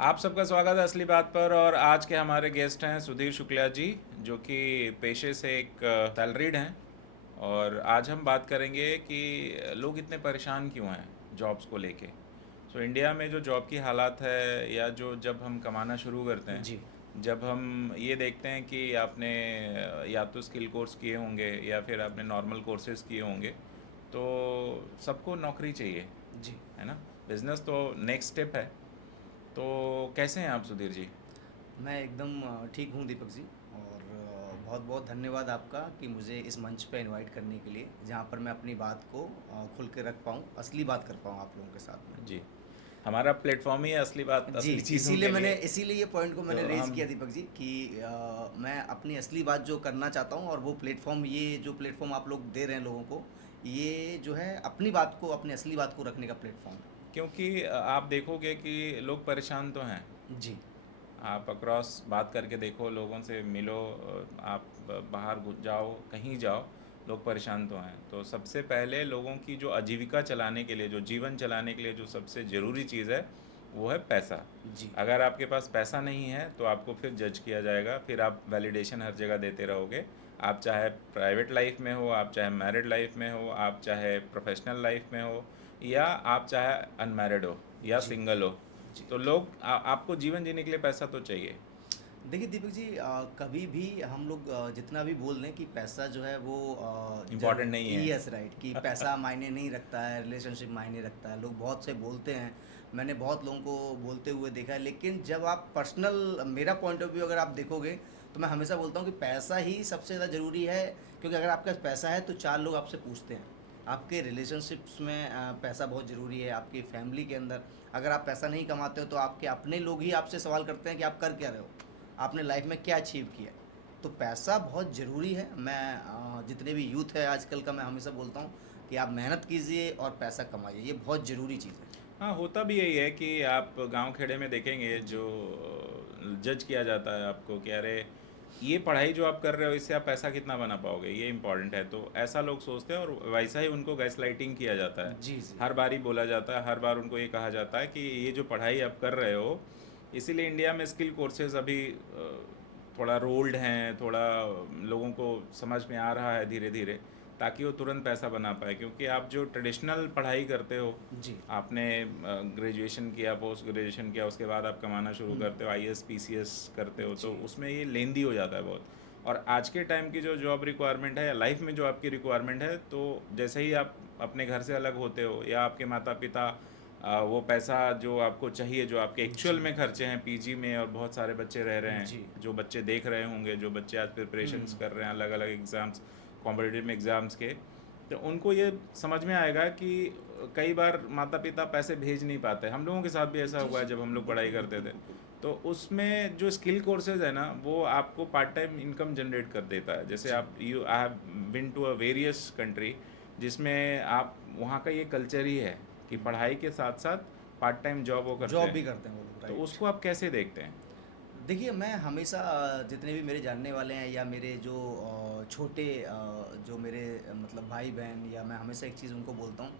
आप सबका स्वागत है असली बात पर। और आज के हमारे गेस्ट हैं सुधीर शुक्ला जी, जो कि पेशे से एक सैलरीड हैं। और आज हम बात करेंगे कि लोग इतने परेशान क्यों हैं जॉब्स को लेके। इंडिया में जो जॉब की हालात है, या जो जब हम कमाना शुरू करते हैं, जी, जब हम ये देखते हैं कि आपने या तो स्किल कोर्स किए होंगे या फिर आपने नॉर्मल कोर्सेज किए होंगे, तो सबको नौकरी चाहिए, जी। है ना। बिजनेस तो नेक्स्ट स्टेप है। तो कैसे हैं आप सुधीर जी? मैं एकदम ठीक हूँ दीपक जी। और बहुत-बहुत धन्यवाद आपका कि मुझे इस मंच पे इनवाइट करने के लिए, जहाँ पर मैं अपनी बात को खुल के रख पाऊँ, असली बात कर पाऊँ आप लोगों के साथ में। जी, हमारा प्लेटफॉर्म ही है असली बात, जी, असली चीज़ों के लिए। इसीलिए ये पॉइंट को मैंने तो रेज़ हम किया दीपक जी कि मैं अपनी असली बात जो करना चाहता हूँ, और वो प्लेटफ़ॉर्म, ये जो प्लेटफ़ॉर्म आप लोग दे रहे हैं लोगों को, ये जो है अपनी बात को, अपनी असली बात को रखने का प्लेटफ़ॉर्म है। क्योंकि आप देखोगे कि लोग परेशान तो हैं। जी, आप अक्रॉस बात करके देखो, लोगों से मिलो, आप बाहर जाओ, कहीं जाओ, लोग परेशान तो हैं। तो सबसे पहले लोगों की जो आजीविका चलाने के लिए, जो जीवन चलाने के लिए जो सबसे ज़रूरी चीज़ है, वो है पैसा। जी, अगर आपके पास पैसा नहीं है तो आपको फिर जज किया जाएगा, फिर आप वैलिडेशन हर जगह देते रहोगे। आप चाहे प्राइवेट लाइफ में हो, आप चाहे मैरिड लाइफ में हो, आप चाहे प्रोफेशनल लाइफ में हो, या आप चाहे अनमैरिड हो या जी, सिंगल हो। जी। तो लोग आपको जीवन जीने के लिए पैसा तो चाहिए। देखिए दीपक जी, कभी भी हम लोग जितना भी बोल लें कि पैसा जो है वो इम्पॉर्टेंट नहीं है। यस राइट, कि पैसा मायने नहीं रखता है, रिलेशनशिप मायने रखता है, लोग बहुत से बोलते हैं। मैंने बहुत लोगों को बोलते हुए देखा है, लेकिन जब आप पर्सनल, मेरा पॉइंट ऑफ व्यू अगर आप देखोगे, तो मैं हमेशा बोलता हूँ कि पैसा ही सबसे ज़्यादा ज़रूरी है। क्योंकि अगर आपके पास पैसा है तो चार लोग आपसे पूछते हैं। आपके रिलेशनशिप्स में पैसा बहुत ज़रूरी है, आपकी फैमिली के अंदर। अगर आप पैसा नहीं कमाते हो तो आपके अपने लोग ही आपसे सवाल करते हैं कि आप कर क्या रहे हो, आपने लाइफ में क्या अचीव किया। तो पैसा बहुत ज़रूरी है। मैं जितने भी यूथ है आजकल का, मैं हमेशा बोलता हूँ कि आप मेहनत कीजिए और पैसा कमाइए, ये बहुत ज़रूरी चीज़ है। हाँ, होता भी यही है कि आप गांव खेड़े में देखेंगे, जी, जो जज किया जाता है आपको कि अरे, ये पढ़ाई जो आप कर रहे हो इससे आप पैसा कितना बना पाओगे, ये इम्पोर्टेंट है। तो ऐसा लोग सोचते हैं, और वैसा ही उनको गैसलाइटिंग किया जाता है। जी, जी, हर बार ही बोला जाता है, हर बार उनको ये कहा जाता है कि ये जो पढ़ाई आप कर रहे हो, इसीलिए इंडिया में स्किल कोर्सेज अभी थोड़ा रोल्ड हैं, थोड़ा लोगों को समझ में आ रहा है धीरे धीरे, ताकि वो तुरंत पैसा बना पाए। क्योंकि आप जो ट्रेडिशनल पढ़ाई करते हो, जी। आपने ग्रेजुएशन किया, पोस्ट ग्रेजुएशन किया, उसके बाद आप कमाना शुरू हुँ, करते हो, आईएएस पीसीएस करते हो, तो जी, उसमें ये लेंदी हो जाता है बहुत। और आज के टाइम की जो जॉब रिक्वायरमेंट है या लाइफ में जो आपकी रिक्वायरमेंट है, तो जैसे ही आप अपने घर से अलग होते हो, या आपके माता पिता वो पैसा जो आपको चाहिए, जो आपके एक्चुअल जी, में खर्चे हैं पीजी में, और बहुत सारे बच्चे रह रहे जी। हैं, जो बच्चे देख रहे होंगे, जो बच्चे आज प्रिपरेशंस हुँ, कर रहे हैं अलग अलग एग्ज़ाम्स, कॉम्पिटिटिव एग्ज़ाम्स के, तो उनको ये समझ में आएगा कि कई बार माता पिता पैसे भेज नहीं पाते। हम लोगों के साथ भी ऐसा जी, हुआ है जी, जब हम लोग पढ़ाई बिल्कुल, करते बिल्कुल, थे। बिल्कुल। तो उसमें जो स्किल कोर्सेज है ना, वो आपको पार्ट टाइम इनकम जनरेट कर देता है। जैसे जी, आप you I have been to a various country, जिसमें आप वहाँ का ये कल्चर ही है कि हुँ। पढ़ाई के साथ साथ पार्ट टाइम जॉब वो करते जॉब हैं। भी करते हैं वो लोग, तो राइट। उसको आप कैसे देखते हैं? देखिए, मैं हमेशा जितने भी मेरे जानने वाले हैं, या मेरे जो छोटे जो मेरे मतलब भाई-बहन, या मैं हमेशा एक चीज़ उनको बोलता हूँ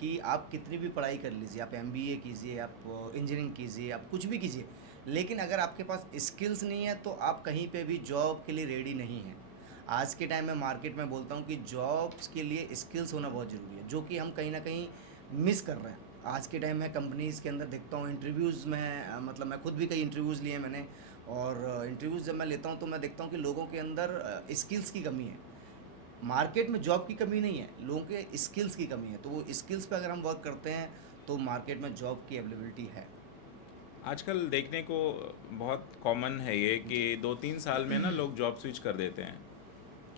कि आप कितनी भी पढ़ाई कर लीजिए, आप एमबीए कीजिए, आप इंजीनियरिंग कीजिए, आप कुछ भी कीजिए, लेकिन अगर आपके पास स्किल्स नहीं है तो आप कहीं पे भी जॉब के लिए रेडी नहीं हैं। आज के टाइम में मार्केट में बोलता हूँ कि जॉब्स के लिए स्किल्स होना बहुत ज़रूरी है, जो कि हम कहीं न कहीं मिस कर रहे हैं। आज के टाइम में कंपनीज़ के अंदर देखता हूँ, इंटरव्यूज़ में मतलब मैं खुद भी कई इंटरव्यूज़ लिए हैं मैंने। और इंटरव्यूज़ जब मैं लेता हूँ तो मैं देखता हूँ कि लोगों के अंदर स्किल्स की कमी है। मार्केट में जॉब की कमी नहीं है, लोगों के स्किल्स की कमी है। तो वो स्किल्स पे अगर हम वर्क करते हैं तो मार्केट में जॉब की अवेलेबिलिटी है। आजकल देखने को बहुत कॉमन है ये कि जी, 2-3 साल में ना लोग जॉब स्विच कर देते हैं।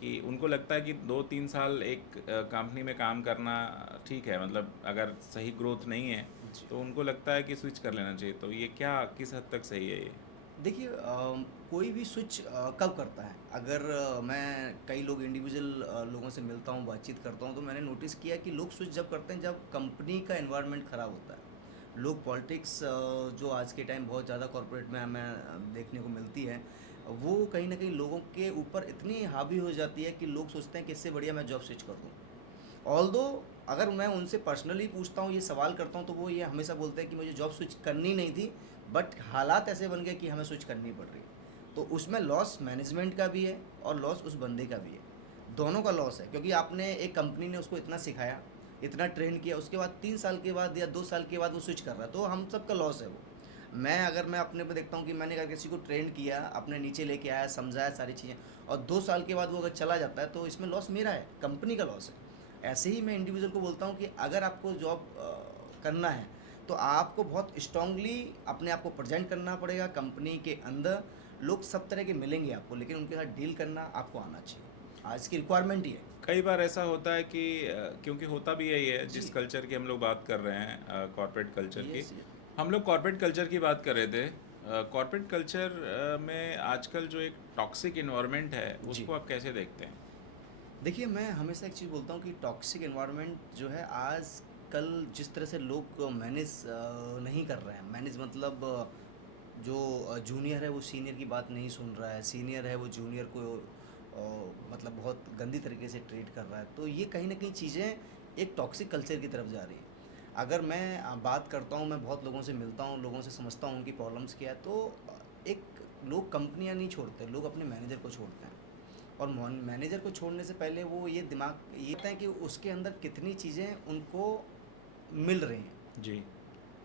कि उनको लगता है कि 2-3 साल एक कंपनी में काम करना ठीक है, मतलब अगर सही ग्रोथ नहीं है, जी। तो उनको लगता है कि स्विच कर लेना चाहिए। तो ये क्या, किस हद तक सही है ये? देखिए, कोई भी स्विच कब करता है? अगर मैं कई लोग इंडिविजुअल लोगों से मिलता हूँ, बातचीत करता हूँ, तो मैंने नोटिस किया कि लोग स्विच जब करते हैं जब कंपनी का एनवायरनमेंट ख़राब होता है। लोग पॉलिटिक्स, जो आज के टाइम बहुत ज़्यादा कॉर्पोरेट में हमें देखने को मिलती है, वो कहीं न कहीं लोगों के ऊपर इतनी हावी हो जाती है कि लोग सोचते हैं कि इससे बढ़िया मैं जॉब स्विच कर दूँ। ऑल्दो अगर मैं उनसे पर्सनली पूछता हूँ, ये सवाल करता हूँ, तो वो ये हमेशा बोलते हैं कि मुझे जॉब स्विच करनी नहीं थी, बट हालात ऐसे बन गए कि हमें स्विच करनी पड़ रही है। तो उसमें लॉस मैनेजमेंट का भी है और लॉस उस बंदे का भी है, दोनों का लॉस है, क्योंकि आपने एक कंपनी ने उसको इतना सिखाया, इतना ट्रेन किया, उसके बाद 3 साल के बाद या 2 साल के बाद वो स्विच कर रहा है, तो हम सब का लॉस है वो। मैं अपने पे देखता हूँ कि मैंने अगर किसी को ट्रेन किया, अपने नीचे लेके आया, समझाया सारी चीज़ें, और 2 साल के बाद वो अगर चला जाता है, तो इसमें लॉस मेरा है, कंपनी का लॉस है। ऐसे ही मैं इंडिविजुअल को बोलता हूँ कि अगर आपको जॉब करना है, तो आपको बहुत स्ट्रांगली अपने आप को प्रेजेंट करना पड़ेगा कंपनी के अंदर। लोग सब तरह के मिलेंगे आपको, लेकिन उनके साथ डील करना आपको आना चाहिए। आज की रिक्वायरमेंट ही है। कई बार ऐसा होता है कि क्योंकि होता भी यही है, जी। जिस कल्चर की हम लोग बात कर रहे हैं, कॉर्पोरेट कल्चर की। Yes, yes. हम लोग कॉर्पोरेट कल्चर की बात कर रहे थे। कॉर्पोरेट कल्चर में आजकल जो एक टॉक्सिक इन्वायरमेंट है, जी। उसको आप कैसे देखते हैं? देखिए, मैं हमेशा एक चीज़ बोलता हूँ कि टॉक्सिक एनवायरनमेंट जो है आजकल जिस तरह से लोग मैनेज नहीं कर रहे हैं, मैनेज मतलब जो जूनियर है वो सीनियर की बात नहीं सुन रहा है, सीनियर है वो जूनियर को मतलब बहुत गंदी तरीके से ट्रीट कर रहा है, तो ये कहीं ना कहीं चीज़ें एक टॉक्सिक कल्चर की तरफ जा रही है। अगर मैं बात करता हूँ, मैं बहुत लोगों से मिलता हूँ, लोगों से समझता हूँ उनकी प्रॉब्लम्स क्या है, तो एक लोग कंपनियाँ नहीं छोड़ते, लोग अपने मैनेजर को छोड़ते हैं। और मैनेजर को छोड़ने से पहले वो ये दिमाग ये होता है कि उसके अंदर कितनी चीज़ें उनको मिल रही हैं। जी।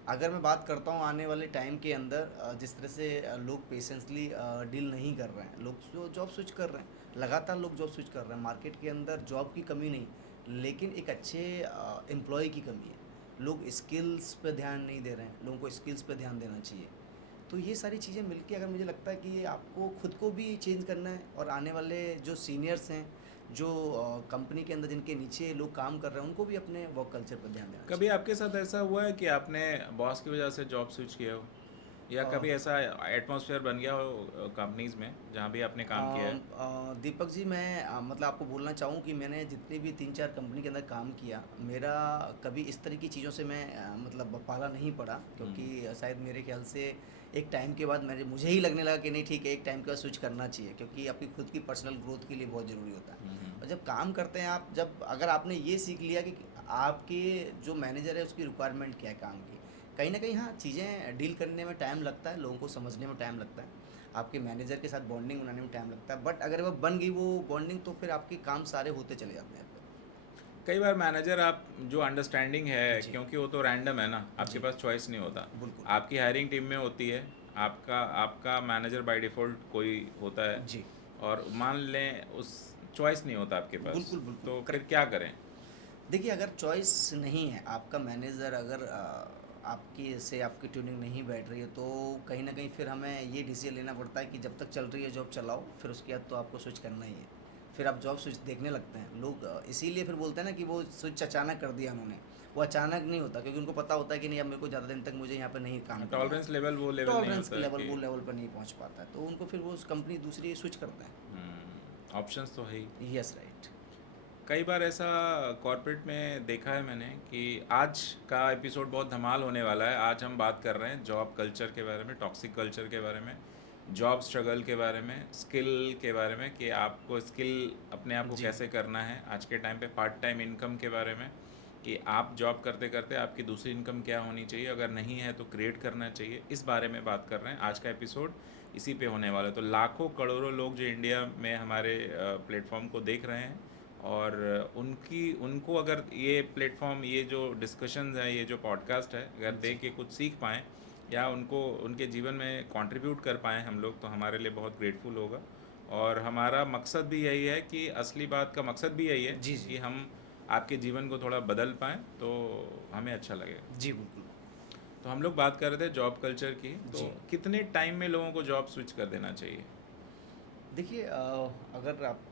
अगर मैं बात करता हूँ आने वाले टाइम के अंदर जिस तरह से लोग पेशेंसली डील नहीं कर रहे हैं, लोग जो जॉब स्विच कर रहे हैं, लगातार लोग जॉब स्विच कर रहे हैं, मार्केट के अंदर जॉब की कमी नहीं, लेकिन एक अच्छे एम्प्लॉय की कमी है। लोग स्किल्स पे ध्यान नहीं दे रहे हैं, लोगों को स्किल्स पे ध्यान देना चाहिए। तो ये सारी चीज़ें मिलके अगर मुझे लगता है कि आपको खुद को भी चेंज करना है, और आने वाले जो सीनियर्स हैं, जो कंपनी के अंदर जिनके नीचे लोग काम कर रहे हैं, उनको भी अपने वर्क कल्चर पर ध्यान देना कभी चाहिए। आपके साथ ऐसा हुआ है कि आपने बॉस की वजह से जॉब स्विच किया हो, या अ, कभी ऐसा एटमॉस्फेयर बन गया हो कंपनीज में जहाँ भी आपने काम किया है? दीपक जी, मैं मतलब आपको बोलना चाहूँ कि मैंने जितनी भी 3-4 कंपनी के अंदर काम किया, मेरा कभी इस तरह की चीज़ों से मैं मतलब पाला नहीं पड़ा, क्योंकि हम्म। शायद मेरे ख्याल से एक टाइम के बाद मुझे ही लगने लगा कि नहीं ठीक है, एक टाइम के बाद स्विच करना चाहिए, क्योंकि आपकी खुद की पर्सनल ग्रोथ के लिए बहुत ज़रूरी होता है। हम्म। और जब काम करते हैं आप, जब अगर आपने ये सीख लिया कि आपके जो मैनेजर है उसकी रिक्वायरमेंट क्या है काम की, कहीं ना कहीं हाँ, चीज़ें डील करने में टाइम लगता है, लोगों को समझने में टाइम लगता है, आपके मैनेजर के साथ बॉन्डिंग बनाने में टाइम लगता है, बट अगर वो बन गई वो बॉन्डिंग, तो फिर आपके काम सारे होते चले जाते हैं कई बार मैनेजर आप जो अंडरस्टैंडिंग है, फिर। जी। क्योंकि वो तो रैंडम है ना, आपके जी। पास चॉइस नहीं होता। बिल्कुल। आपकी हायरिंग टीम में होती है, आपका आपका मैनेजर बाय डिफ़ॉल्ट कोई होता है, जी। और मान लें उस चॉइस नहीं होता आपके पास, बिल्कुल, बिल्कुल, तो फिर करेक्ट। क्या करें? देखिए, अगर चॉइस नहीं है, आपका मैनेजर अगर आपकी से आपकी ट्यूनिंग नहीं बैठ रही है, तो कहीं ना कहीं फिर हमें ये डिसीजन लेना पड़ता है कि जब तक चल रही है जॉब चलाओ, फिर उसके बाद तो आपको स्विच करना ही है। फिर आप जॉब स्विच देखने लगते हैं लोग, इसीलिए फिर बोलते हैं ना कि वो स्विच अचानक कर दिया उन्होंने। वो अचानक नहीं होता, क्योंकि उनको पता होता है कि नहीं, अब मेरे को ज़्यादा दिन तक मुझे यहाँ पर नहीं काम करना टॉलरेंस है। लेवल वो लेवल नहीं टॉलरेंस के होता लेवल कि। वो लेवल पर नहीं पहुँच पाता है, तो उनको फिर वो उस कंपनी दूसरी स्विच करते हैं। ऑप्शंस तो है ही। Yes, right. कई बार ऐसा कॉर्पोरेट में देखा है मैंने कि आज का एपिसोड बहुत धमाल होने वाला है। आज हम बात कर रहे हैं जॉब कल्चर के बारे में, टॉक्सिक कल्चर के बारे में, जॉब स्ट्रगल के बारे में, स्किल के बारे में कि आपको स्किल अपने आप को जी। कैसे करना है आज के टाइम पे, पार्ट टाइम इनकम के बारे में कि आप जॉब करते करते आपकी दूसरी इनकम क्या होनी चाहिए, अगर नहीं है तो क्रिएट करना चाहिए, इस बारे में बात कर रहे हैं। आज का एपिसोड इसी पे होने वाला है। तो लाखों करोड़ों लोग जो इंडिया में हमारे प्लेटफॉर्म को देख रहे हैं, और उनको अगर ये प्लेटफॉर्म, ये जो डिस्कशंस है, ये जो पॉडकास्ट है, अगर जी। देख के कुछ सीख पाएँ या उनको उनके जीवन में कंट्रीब्यूट कर पाएँ हम लोग, तो हमारे लिए बहुत ग्रेटफुल होगा। और हमारा मकसद भी यही है कि असली बात का मकसद भी यही है जी। जी। कि हम आपके जीवन को थोड़ा बदल पाएँ, तो हमें अच्छा लगेगा। जी, बिल्कुल। तो हम लोग बात कर रहे थे जॉब कल्चर की, तो जी। कितने टाइम में लोगों को जॉब स्विच कर देना चाहिए? देखिए, अगर आप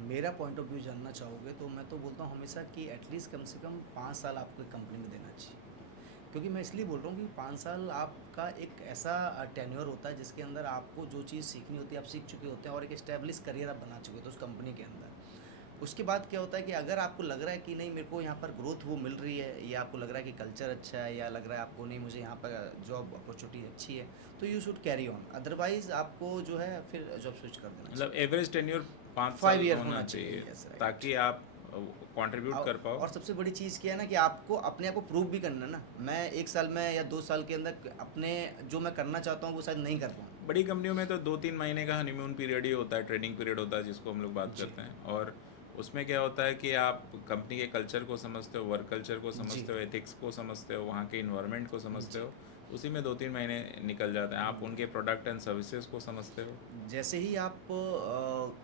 मेरा पॉइंट ऑफ व्यू जानना चाहोगे, तो मैं तो बोलता हूँ हमेशा कि एटलीस्ट कम से कम 5 साल आपको एक कंपनी में देना चाहिए। क्योंकि मैं इसलिए बोल रहा हूँ कि 5 साल आपका एक ऐसा टेन्योर होता है जिसके अंदर आपको जो चीज़ सीखनी होती है आप सीख चुके होते हैं, और एक एस्टेब्लिश करियर आप बना चुके होते हैं उस कंपनी के अंदर। उसके बाद क्या होता है कि अगर आपको लग रहा है कि नहीं, मेरे को यहाँ पर ग्रोथ वो मिल रही है, या आपको लग रहा है कि कल्चर अच्छा है, या लग रहा है आपको नहीं, मुझे यहाँ पर जॉब अपॉर्चुनिटी अच्छी है, तो you should carry on. Otherwise आपको जो है फिर जॉब स्विच कर देना मतलब चाहिए। एवरेज टेन्योर 5 साल 5 ईयर होना होना चाहिए, चाहिए। Yes, right. ताकि आप कंट्रीब्यूट कर पाओ। और सबसे बड़ी चीज़ क्या है ना कि आपको अपने आप को प्रूव भी करना है ना। मैं 1 साल में या 2 साल के अंदर अपने जो मैं करना चाहता हूँ वो शायद नहीं कर पाऊँ। बड़ी कंपनियों में तो 2-3 महीने का हनीमून पीरियड ही होता है, ट्रेनिंग पीरियड होता है जिसको हम लोग बात जी, करते हैं। और उसमें क्या होता है कि आप कंपनी के कल्चर को समझते हो, वर्क कल्चर को जी, समझते हो, एथिक्स को समझते हो, वहाँ के इन्वायरमेंट को समझते जी। हो। उसी में 2-3 महीने निकल जाते हैं। आप उनके प्रोडक्ट एंड सर्विसेज को समझते हो। जैसे ही आप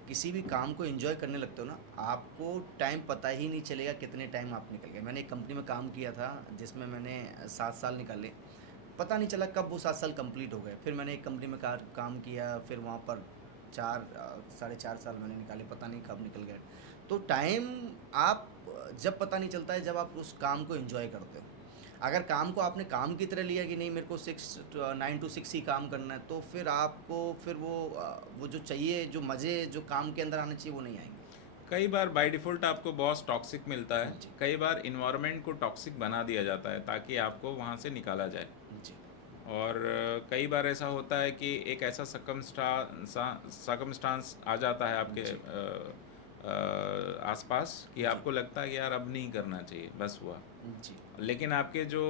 किसी भी काम को एंजॉय करने लगते हो ना, आपको टाइम पता ही नहीं चलेगा कितने टाइम आप निकल गए। मैंने एक कंपनी में काम किया था जिसमें मैंने 7 साल निकाले। पता नहीं चला कब वो 7 साल कंप्लीट हो गए। फिर मैंने एक कंपनी में काम किया, फिर वहाँ पर 4 साढ़े 4 साल मैंने निकाले, पता नहीं कब निकल गए। तो टाइम आप जब पता नहीं चलता है जब आप उस काम को एंजॉय करते हो। अगर काम को आपने काम की तरह लिया कि नहीं मेरे को 9 to 6 ही काम करना है, तो फिर आपको फिर वो जो चाहिए, जो मज़े जो काम के अंदर आने चाहिए वो नहीं आएंगे। कई बार बाय डिफ़ॉल्ट आपको बॉस टॉक्सिक मिलता है, जी, कई बार इन्वायरमेंट को टॉक्सिक बना दिया जाता है ताकि आपको वहाँ से निकाला जाए। जी, और कई बार ऐसा होता है कि एक ऐसा सकमस्टांस आ जाता है आपके जी, आसपास कि जी, आपको लगता है कि यार अब नहीं करना चाहिए, बस हुआ। जी, लेकिन आपके जो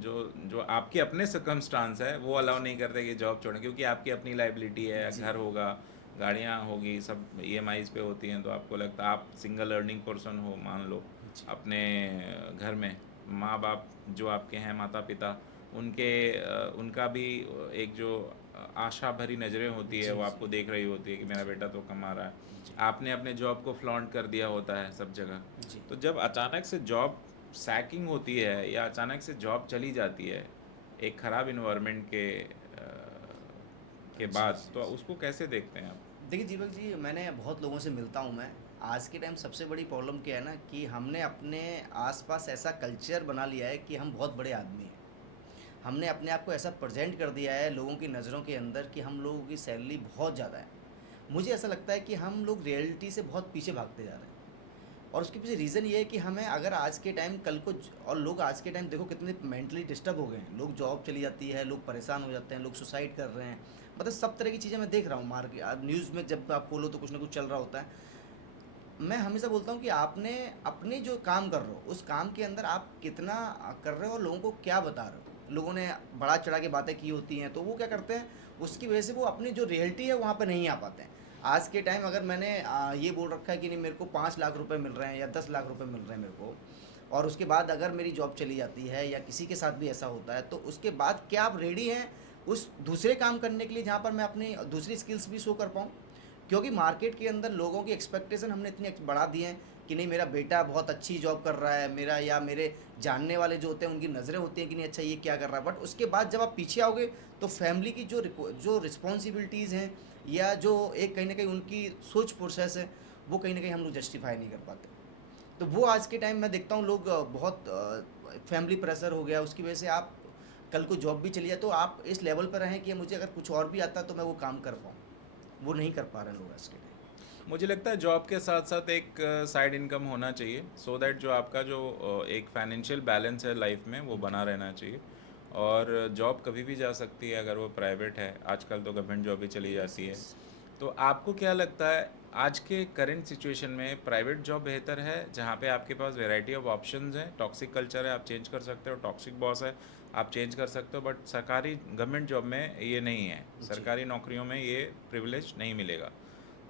जो आपके अपने सकमस्टांस है वो अलाउ नहीं करते कि जॉब छोड़ें, क्योंकि आपकी अपनी लाइबिलिटी है, जी, घर होगा, गाड़ियाँ होगी, सब ईएमआईज पे होती हैं। तो आपको लगता है आप सिंगल अर्निंग पर्सन हो, मान लो जी, अपने घर में माँ बाप जो आपके हैं, माता पिता, उनका भी एक जो आशा भरी नज़रें होती है जी, वो जी, आपको देख रही होती है कि मेरा जी, बेटा तो कमा रहा है। जी, आपने अपने जॉब को फ्लॉन्ट कर दिया होता है सब जगह। जी, तो जब अचानक से जॉब सैकिंग होती है या अचानक से जॉब चली जाती है एक ख़राब इन्वायरमेंट के जी, बाद, जी, तो जी। उसको कैसे देखते हैं आप? देखिए दीपक जी, मैंने बहुत लोगों से मिलता हूँ मैं। आज के टाइम सबसे बड़ी प्रॉब्लम क्या है ना कि हमने अपने आसपास ऐसा कल्चर बना लिया है कि हम बहुत बड़े आदमी हैं। हमने अपने आप को ऐसा प्रेजेंट कर दिया है लोगों की नज़रों के अंदर कि हम लोगों की सैलरी बहुत ज़्यादा है। मुझे ऐसा लगता है कि हम लोग रियलिटी से बहुत पीछे भागते जा रहे हैं। और उसके पीछे रीज़न ये है कि हमें अगर आज के टाइम कल को और लोग आज के टाइम देखो कितने मेंटली डिस्टर्ब हो गए हैं। लोग जॉब चली जाती है, लोग परेशान हो जाते हैं, लोग सुसाइड कर रहे हैं। मतलब सब तरह की चीज़ें मैं देख रहा हूँ मार्केट न्यूज़ में जब आप खोलो तो कुछ ना कुछ चल रहा होता है। मैं हमेशा बोलता हूँ कि आपने अपने जो काम कर रहे हो उस काम के अंदर आप कितना कर रहे हो और लोगों को क्या बता रहे हो। लोगों ने बड़ा चढ़ा के बातें की होती हैं तो वो क्या करते हैं, उसकी वजह से वो अपनी जो रियलिटी है वहाँ पर नहीं आ पाते हैं। आज के टाइम अगर मैंने ये बोल रखा है कि नहीं मेरे को 5 लाख रुपए मिल रहे हैं या 10 लाख रुपए मिल रहे हैं मेरे को, और उसके बाद अगर मेरी जॉब चली जाती है या किसी के साथ भी ऐसा होता है तो उसके बाद क्या आप रेडी हैं उस दूसरे काम करने के लिए जहाँ पर मैं अपनी दूसरी स्किल्स भी शो कर पाऊँ। क्योंकि मार्केट के अंदर लोगों की एक्सपेक्टेशन हमने इतनी बढ़ा दी हैं कि नहीं मेरा बेटा बहुत अच्छी जॉब कर रहा है, मेरा या मेरे जानने वाले जो होते हैं उनकी नज़रें होती हैं कि नहीं अच्छा ये क्या कर रहा है। बट उसके बाद जब आप पीछे आओगे तो फैमिली की जो रिस्पॉन्सिबिलिटीज़ हैं या जो एक कहीं ना कहीं उनकी सोच प्रोसेस है वो कहीं ना कहीं हम लोग जस्टिफाई नहीं कर पाते। तो वो आज के टाइम मैं देखता हूँ लोग बहुत फैमिली प्रेशर हो गया उसकी वजह से आप कल को जॉब भी चली जाए तो आप इस लेवल पर रहें कि मुझे अगर कुछ और भी आता तो मैं वो काम कर पाऊँ। वो नहीं कर पा रहे हैं लोग आज के टाइम। मुझे लगता है जॉब के साथ साथ एक साइड इनकम होना चाहिए, सो दैट जो आपका जो एक फाइनेंशियल बैलेंस है लाइफ में वो जी, बना रहना चाहिए। और जॉब कभी भी जा सकती है अगर वो प्राइवेट है, आजकल तो गवर्नमेंट जॉब भी चली यस, जाती है। यस। तो आपको क्या लगता है आज के करंट सिचुएशन में प्राइवेट जॉब बेहतर है जहाँ पे आपके पास वैरायटी ऑफ ऑप्शंस हैं, टॉक्सिक कल्चर है आप चेंज कर सकते हो, टॉक्सिक बॉस है आप चेंज कर सकते हो, बट सरकारी गवर्नमेंट जॉब में ये नहीं है, जी, सरकारी नौकरियों में ये प्रिविलेज नहीं मिलेगा।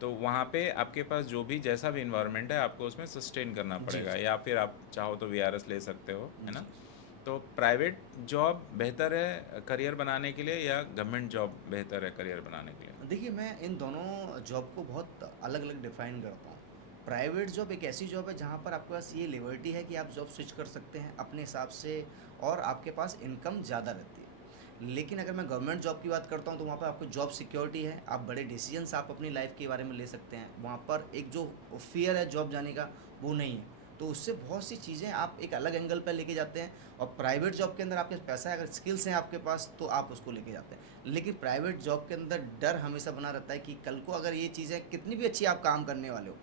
तो वहाँ पे आपके पास जो भी जैसा भी इन्वायरमेंट है आपको उसमें सस्टेन करना जी, पड़ेगा, जी, या फिर आप चाहो तो वीआरएस ले सकते हो, है ना? जी। तो प्राइवेट जॉब बेहतर है करियर बनाने के लिए या गवर्नमेंट जॉब बेहतर है करियर बनाने के लिए? देखिए, मैं इन दोनों जॉब को बहुत अलग-अलग डिफ़ाइन करता हूँ। प्राइवेट जॉब एक ऐसी जॉब है जहाँ पर आपके पास ये लिबर्टी है कि आप जॉब स्विच कर सकते हैं अपने हिसाब से और आपके पास इनकम ज़्यादा रहती है। लेकिन अगर मैं गवर्नमेंट जॉब की बात करता हूँ तो वहाँ पर आपको जॉब सिक्योरिटी है, आप बड़े डिसीजंस आप अपनी लाइफ़ के बारे में ले सकते हैं। वहाँ पर एक जो फ़ियर है जॉब जाने का, वो नहीं है। तो उससे बहुत सी चीज़ें आप एक अलग एंगल पे लेके जाते हैं और प्राइवेट जॉब के अंदर आपके पास पैसा है, अगर स्किल्स हैं आपके पास तो आप उसको लेके जाते हैं। लेकिन प्राइवेट जॉब के अंदर डर हमेशा बना रहता है कि कल को अगर ये चीज़ें कितनी भी अच्छी आप काम करने वाले हो,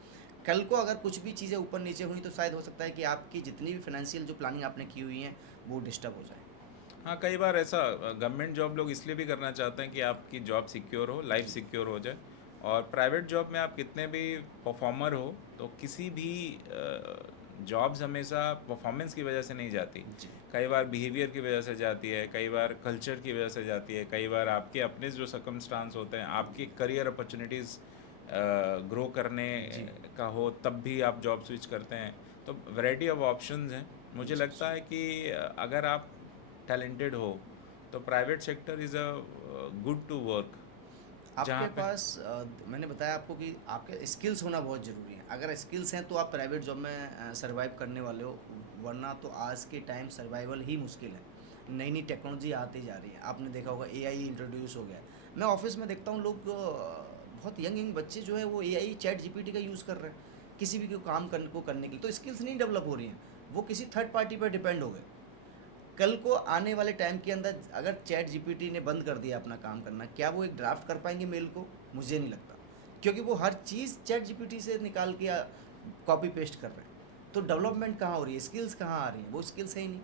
कल को अगर कुछ भी चीज़ें ऊपर नीचे हुई तो शायद हो सकता है कि आपकी जितनी भी फाइनेंशियल जो प्लानिंग आपने की हुई है वो डिस्टर्ब हो जाए। हाँ, कई बार ऐसा गवर्नमेंट जॉब लोग इसलिए भी करना चाहते हैं कि आपकी जॉब सिक्योर हो, लाइफ जी, सिक्योर हो जाए। और प्राइवेट जॉब में आप कितने भी परफॉर्मर हो, तो किसी भी जॉब्स हमेशा परफॉर्मेंस की वजह से नहीं जाती। जी। कई बार बिहेवियर की वजह से जाती है, कई बार कल्चर की वजह से जाती है, कई बार आपके अपने जो सर्कमस्टांस होते हैं, आपकी करियर अपॉर्चुनिटीज़ ग्रो करने जी। का हो, तब भी आप जॉब स्विच करते हैं। तो वैरायटी ऑफ ऑप्शंस हैं। मुझे जी, लगता है कि अगर आप टैलेंटेड हो, तो private sector is a good to work, आपके जहाँ पे पास मैंने बताया आपको कि आपके स्किल्स होना बहुत ज़रूरी है। अगर स्किल्स हैं तो आप प्राइवेट जॉब में सर्वाइव करने वाले हो, वरना तो आज के टाइम सर्वाइवल ही मुश्किल है। नई नई टेक्नोलॉजी आती जा रही है, आपने देखा होगा एआई इंट्रोड्यूस हो गया है। मैं ऑफिस में देखता हूँ लोग बहुत यंग यंग बच्चे जो है वो एआई चैट जीपीटी का यूज़ कर रहे हैं किसी भी कोई काम को करने के लिए। तो स्किल्स नहीं डेवलप हो रही हैं, वो किसी थर्ड पार्टी पर डिपेंड हो गए। कल को आने वाले टाइम के अंदर अगर चैट जीपीटी ने बंद कर दिया अपना काम करना, क्या वो एक ड्राफ्ट कर पाएंगे मेल को? मुझे नहीं लगता, क्योंकि वो हर चीज़ चैट जीपीटी से निकाल के कॉपी पेस्ट कर रहे हैं। तो डेवलपमेंट कहाँ हो रही है, स्किल्स कहाँ आ रही हैं? वो स्किल्स है ही नहीं।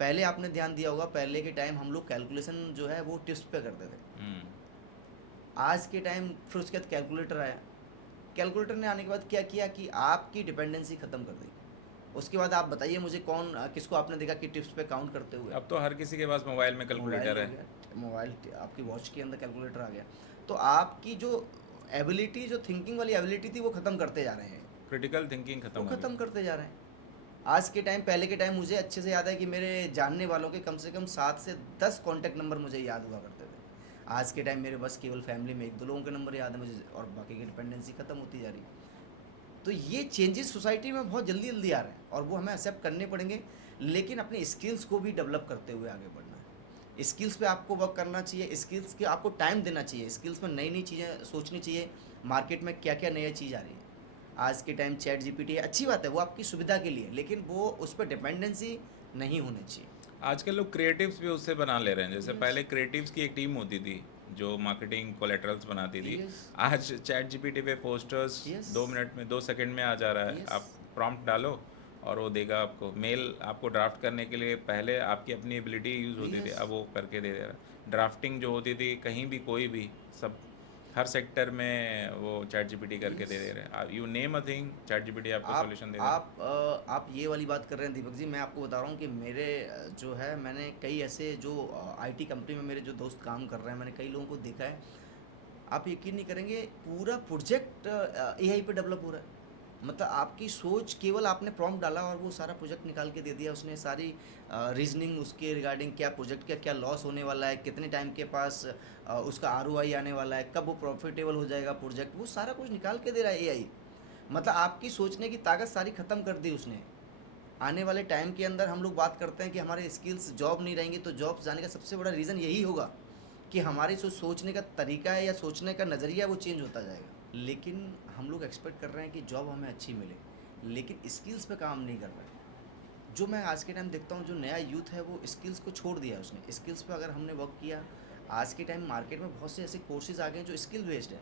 पहले आपने ध्यान दिया होगा, पहले के टाइम हम लोग कैलकुलेशन जो है वो टिप्स पे करते थे। हम्म, आज के टाइम फिर उसके बाद कैलकुलेटर आया। कैलकुलेटर ने आने के बाद क्या किया कि आपकी डिपेंडेंसी ख़त्म कर दी। उसके बाद आप बताइए मुझे कौन किसको आपने देखा कि टिप्स पे काउंट करते हुए? अब तो हर किसी के पास मोबाइल में मोबाइल कैलकुलेटर हो है। गया, मोबाइल आपकी वॉच के अंदर कैलकुलेटर आ गया। तो आपकी जो एबिलिटी, जो थिंकिंग वाली एबिलिटी थी वो ख़त्म करते जा रहे हैं। क्रिटिकल थिंकिंग वो ख़त्म हो ख़त्म गई। करते जा रहे हैं। आज के टाइम, पहले के टाइम मुझे अच्छे से याद है कि मेरे जानने वालों के कम से कम 7 से 10 कॉन्टैक्ट नंबर मुझे याद हुआ करते थे। आज के टाइम मेरे बस केवल फैमिली में 1-2 लोगों के नंबर याद है मुझे, और बाकी की डिपेंडेंसी ख़त्म होती जा रही है। तो ये चेंजेस सोसाइटी में बहुत जल्दी जल्दी आ रहे हैं और वो हमें एक्सेप्ट करने पड़ेंगे, लेकिन अपने स्किल्स को भी डेवलप करते हुए आगे बढ़ना है। स्किल्स पे आपको वर्क करना चाहिए, स्किल्स के आपको टाइम देना चाहिए, स्किल्स में नई नई चीज़ें सोचनी चाहिए। मार्केट में क्या क्या नई चीज़ आ रही है, आज के टाइम चैट जीपीटी है, अच्छी बात है, वो आपकी सुविधा के लिए, लेकिन वो उस पर डिपेंडेंसी नहीं होनी चाहिए। आजकल लोग क्रिएटिव्स भी उससे बना ले रहे हैं। जैसे यस। पहले क्रिएटिव्स की एक टीम होती थी जो मार्केटिंग कोलेटरल्स बनाती थी। यस। आज चैट जीपीटी पे पोस्टर्स यस। 2 मिनट में, 2 सेकंड में आ जा रहा है। यस। आप प्रॉम्प्ट डालो और वो देगा आपको। मेल आपको ड्राफ्ट करने के लिए पहले आपकी अपनी एबिलिटी यूज़ होती थी, यस। अब वो करके दे दे रहा है। ड्राफ्टिंग जो होती थी कहीं भी कोई भी, सब हर सेक्टर में वो चैट जीपीटी करके यस। दे दे रहे हैं। You name a thing, chat GPT आपको आप सॉल्यूशन दे दे रहा है। आप ये वाली बात कर रहे हैं दीपक जी, मैं आपको बता रहा हूँ कि मेरे जो है, मैंने कई ऐसे जो आईटी कंपनी में मेरे जो दोस्त काम कर रहे हैं, मैंने कई लोगों को देखा है। आप यकीन नहीं करेंगे, पूरा प्रोजेक्ट एआई पे डेवलप हो रहा है। मतलब आपकी सोच, केवल आपने प्रॉम्प्ट डाला और वो सारा प्रोजेक्ट निकाल के दे दिया उसने, सारी रीजनिंग उसके रिगार्डिंग, क्या प्रोजेक्ट का क्या लॉस होने वाला है, कितने टाइम के पास उसका आरओआई आने वाला है, कब वो प्रॉफिटेबल हो जाएगा प्रोजेक्ट, वो सारा कुछ निकाल के दे रहा है एआई। मतलब आपकी सोचने की ताकत सारी ख़त्म कर दी उसने। आने वाले टाइम के अंदर हम लोग बात करते हैं कि हमारे स्किल्स, जॉब नहीं रहेंगी, तो जॉब जाने का सबसे बड़ा रीज़न यही होगा कि हमारी जो सोचने का तरीका है या सोचने का नज़रिया वो चेंज होता जाएगा। लेकिन हम लोग एक्सपेक्ट कर रहे हैं कि जॉब हमें अच्छी मिले, लेकिन स्किल्स पे काम नहीं कर रहे हैं। जो मैं आज के टाइम देखता हूँ, जो नया यूथ है वो स्किल्स को छोड़ दिया है उसने। स्किल्स पे अगर हमने वर्क किया, आज के टाइम मार्केट में बहुत से ऐसे कोर्सेज आ गए हैं जो स्किल बेस्ड है,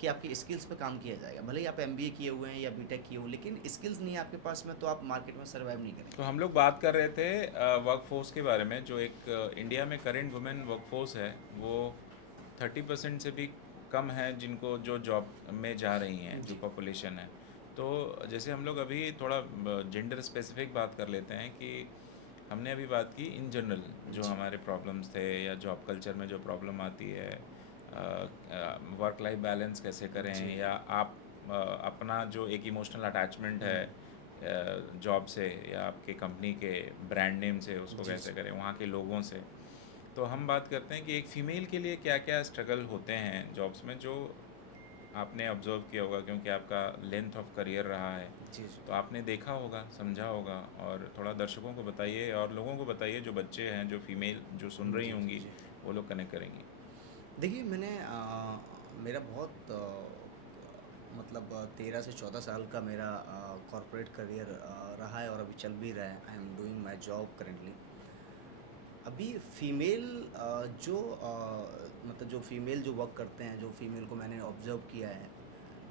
कि आपकी स्किल्स पे काम किया जाएगा। भले ही आप एमबीए किए हुए हैं या बीटेक किए हो, लेकिन स्किल्स नहीं है आपके पास में, तो आप मार्केट में सर्वाइव नहीं करेंगे। तो हम लोग बात कर रहे थे वर्क फोर्स के बारे में। जो एक इंडिया में करेंट वुमेन वर्क फोर्स है, वो 30% से भी कम है जिनको जो जॉब में जा रही हैं, जो जी। पॉपुलेशन है। तो जैसे हम लोग अभी थोड़ा जेंडर स्पेसिफिक बात कर लेते हैं कि हमने अभी बात की इन जनरल जो जी। हमारे प्रॉब्लम्स थे, या जॉब कल्चर में जो प्रॉब्लम आती है, वर्क लाइफ बैलेंस कैसे जी। करें, या आप अपना जो एक इमोशनल अटैचमेंट है जॉब से या आपके कंपनी के ब्रांड नेम से, उसको जी। कैसे जी। करें, वहाँ के लोगों से। तो हम बात करते हैं कि एक फ़ीमेल के लिए क्या क्या स्ट्रगल होते हैं जॉब्स में, जो आपने ऑब्जर्व किया होगा क्योंकि आपका लेंथ ऑफ करियर रहा है। जी। जी। तो आपने देखा होगा, समझा होगा, और थोड़ा दर्शकों को बताइए और लोगों को बताइए, जो बच्चे हैं, जो फीमेल जो सुन रही जी। जी। होंगी, जी। वो लोग कनेक्ट करेंगी। देखिए, मैंने मेरा बहुत मतलब 13 से 14 साल का मेरा कॉरपोरेट करियर रहा है और अभी चल भी रहा है। I am doing my job currently. अभी फीमेल जो मतलब जो फीमेल जो वर्क करते हैं, जो फीमेल को मैंने ऑब्जर्व किया है,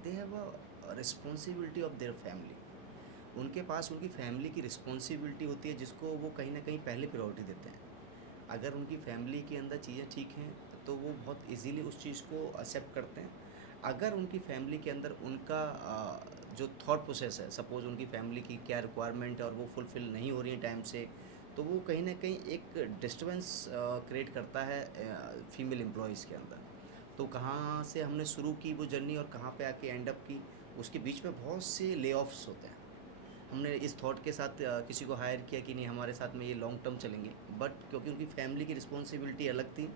they have a responsibility of their family. उनके पास उनकी फैमिली की रिस्पॉन्सिबिलिटी होती है, जिसको वो कहीं ना कहीं पहले प्रायोरिटी देते हैं। अगर उनकी फैमिली के अंदर चीज़ें ठीक हैं, तो वो बहुत इजीली उस चीज़ को एक्सेप्ट करते हैं। अगर उनकी फैमिली के अंदर उनका जो थॉट प्रोसेस है, सपोज़ उनकी फैमिली की क्या रिक्वायरमेंट है और वो फुलफ़िल नहीं हो रही है टाइम से, तो वो कहीं न कहीं एक डिस्टर्बेंस क्रिएट करता है फीमेल एम्प्लॉइज़ के अंदर। तो कहाँ से हमने शुरू की वो जर्नी और कहाँ पे आके एंड अप की, उसके बीच में बहुत से ले-ऑफ्स होते हैं। हमने इस थॉट के साथ किसी को हायर किया कि नहीं हमारे साथ में ये लॉन्ग टर्म चलेंगे, बट क्योंकि उनकी फैमिली की रिस्पॉन्सिबिलिटी अलग थी,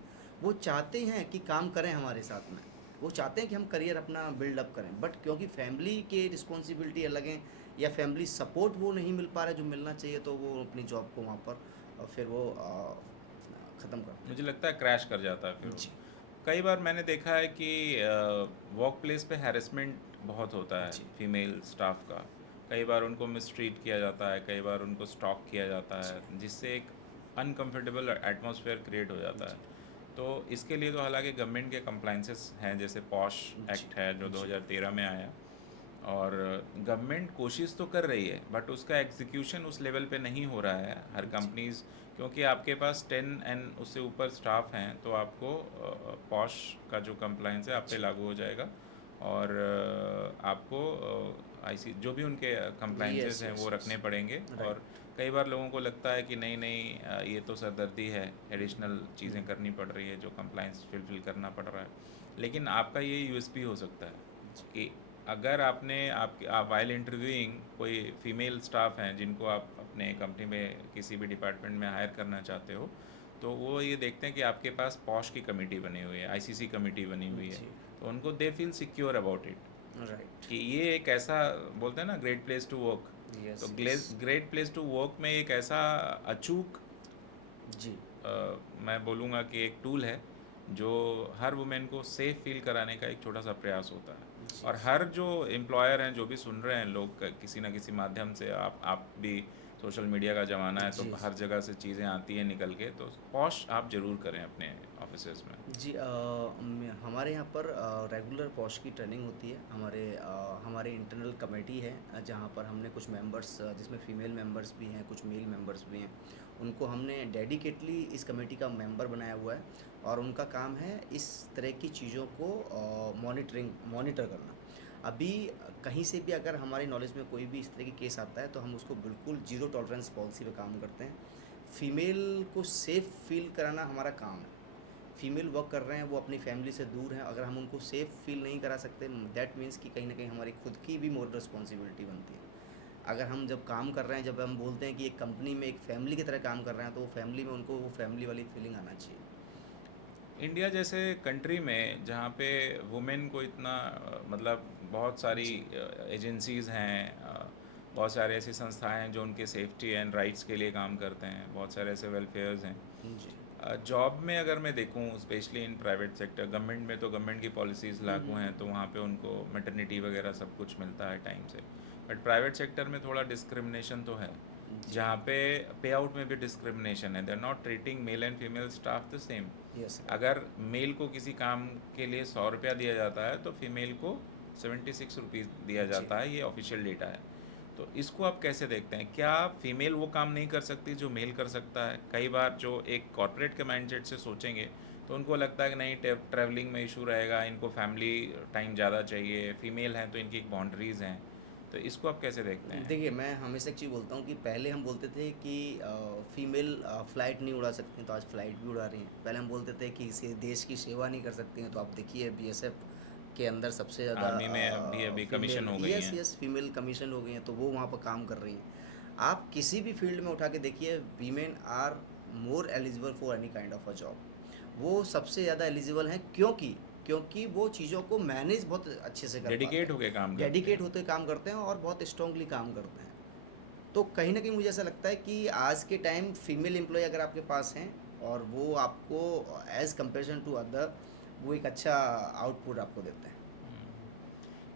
वो चाहते हैं कि काम करें हमारे साथ में, वो चाहते हैं कि हम करियर अपना बिल्डअप करें, बट क्योंकि फैमिली के रिस्पॉन्सिबिलिटी अलग हैं या फैमिली सपोर्ट वो नहीं मिल पा रहा है जो मिलना चाहिए, तो वो अपनी जॉब को वहाँ पर फिर वो ख़त्म करते मुझे लगता है क्रैश कर जाता है फिर हैं। वो। जी। कई बार मैंने देखा है कि वर्क प्लेस पे हैरेसमेंट बहुत होता है जी। फीमेल स्टाफ का। कई बार उनको मिसट्रीट किया जाता है, कई बार उनको स्टॉक किया जाता जी। है, जिससे एक अनकंफर्टेबल एटमॉस्फेयर क्रिएट हो जाता है। जी। तो इसके लिए तो हालांकि गवर्नमेंट के कंप्लाइंसेस हैं, जैसे पॉश जी। एक्ट है जो जी। 2013 में आया, और गवर्नमेंट कोशिश तो कर रही है बट उसका एग्जीक्यूशन उस लेवल पे नहीं हो रहा है हर जी। कंपनीज। क्योंकि आपके पास 10 एंड उससे ऊपर स्टाफ हैं तो आपको पॉश का जो कंप्लाइंस है आप पे जी। लागू हो जाएगा, और आपको आईसी जो भी उनके यस, कंप्लाइंसेस हैं यस, वो यस। रखने पड़ेंगे। और राइट। कई बार लोगों को लगता है कि नहीं नहीं ये तो सरदर्दी है, एडिशनल हुँ। चीज़ें करनी पड़ रही है जो कंप्लाइंस फिल करना पड़ रहा है। लेकिन आपका ये यूएसपी हो सकता है जी। कि अगर आप वाइल इंटरव्यूइंग कोई फीमेल स्टाफ हैं जिनको आप अपने कंपनी में किसी भी डिपार्टमेंट में हायर करना चाहते हो, तो वो ये देखते हैं कि आपके पास पॉश की कमेटी बनी हुई है, आईसीसी कमेटी बनी हुई है, जी। तो उनको they feel secure about it right. कि ये एक ऐसा, बोलते हैं ना, ग्रेट प्लेस टू वर्क। तो yes, yes. Great place to work में एक ऐसा अचूक, जी। मैं बोलूँगा कि एक टूल है जो हर वुमेन को सेफ फील कराने का एक छोटा सा प्रयास होता है। जी, और जी। हर जो एम्प्लॉयर हैं जो भी सुन रहे हैं लोग, किसी ना किसी माध्यम से, आप भी, सोशल मीडिया का ज़माना है तो जी, हर जी। जगह से चीज़ें आती हैं निकल के, तो पॉश आप ज़रूर करें अपने ऑफिसेज में। जी, हमारे यहाँ पर रेगुलर पॉश की ट्रेनिंग होती है। हमारे इंटरनल कमेटी है जहाँ पर हमने कुछ मेंबर्स जिसमें फ़ीमेल मेंबर्स भी हैं, कुछ मेल मेंबर्स भी हैं। उनको हमने डेडिकेटली इस कमेटी का मेंबर बनाया हुआ है और उनका काम है इस तरह की चीज़ों को मॉनिटर करना। अभी कहीं से भी अगर हमारी नॉलेज में कोई भी इस तरह की केस आता है, तो हम उसको बिल्कुल ज़ीरो टॉलरेंस पॉलिसी पे काम करते हैं। फ़ीमेल को सेफ़ फ़ील कराना हमारा काम है। फीमेल वर्क कर रहे हैं, वो अपनी फैमिली से दूर हैं, अगर हम उनको सेफ़ फ़ील नहीं करा सकते, दैट मीन्स कि कहीं न कहीं हमारी खुद की भी मोरल रिस्पॉन्सिबिलिटी बनती है। अगर हम जब काम कर रहे हैं, जब हम बोलते हैं कि एक कंपनी में एक फैमिली की तरह काम कर रहे हैं, तो वो फैमिली में उनको वो फैमिली वाली फीलिंग आना चाहिए। इंडिया जैसे कंट्री में जहाँ पे वुमेन को इतना मतलब बहुत सारी जी। एजेंसीज़ हैं, बहुत सारे ऐसी संस्थाएं हैं जो उनके सेफ्टी एंड राइट्स के लिए काम करते हैं, बहुत सारे ऐसे वेलफेयर्स हैं। जी। जॉब में अगर मैं देखूं, specially in private sector, government में तो गवर्नमेंट की पॉलिसीज़ हुँ, लागू हुँ, हैं तो हुँ। वहाँ पे उनको मैटरनिटी वगैरह सब कुछ मिलता है टाइम से। बट प्राइवेट सेक्टर में थोड़ा डिस्क्रिमिनेशन तो है, जी। जहाँ पे पे आउट में भी डिस्क्रिमिनेशन है। They are not treating male and female staff the same. Yes, right. अगर मेल को किसी काम के लिए 100 रुपया दिया जाता है तो फीमेल को 76 रुपीज़ दिया जी। जाता है, ये ऑफिशियल डेटा है। तो इसको आप कैसे देखते हैं? क्या फीमेल वो काम नहीं कर सकती जो मेल कर सकता है? कई बार जो एक कॉर्पोरेट के माइंडसेट से सोचेंगे तो उनको लगता है कि नहीं, ट्रैवलिंग में इशू रहेगा, इनको फैमिली टाइम ज़्यादा चाहिए, फीमेल हैं तो इनकी एक बाउंड्रीज़ हैं। तो इसको आप कैसे देखते हैं? देखिए, मैं हमेशा एक चीज़ बोलता हूँ कि पहले हम बोलते थे कि फीमेल फ़्लाइट नहीं उड़ा सकती हैं, तो आज फ़्लाइट भी उड़ा रही हैं। पहले हम बोलते थे कि से देश की सेवा नहीं कर सकती हैं, तो आप देखिए बीएसएफ के अंदर सबसे ज़्यादा आर्मी में अभी अभी कमीशन फीमेल, हो गई यस, हैं। यस, फीमेल कमीशन हो गई हैं, तो वो वहाँ पर काम कर रही हैं। आप किसी भी फ़ील्ड में उठा के देखिए, women are more eligible for any kind of a job. वो सबसे ज़्यादा एलिजिबल हैं, क्योंकि वो चीज़ों को मैनेज बहुत अच्छे से कर पाते डेडिकेट हैं। होके काम करते डेडिकेट हैं। होते काम करते हैं और बहुत स्ट्रांगली काम करते हैं। तो कहीं न कहीं मुझे ऐसा लगता है कि आज के टाइम फीमेल एम्प्लॉयी अगर आपके पास हैं और वो आपको एज़ कंपैरिज़न टू अदर वो एक अच्छा आउटपुट आपको देते हैं।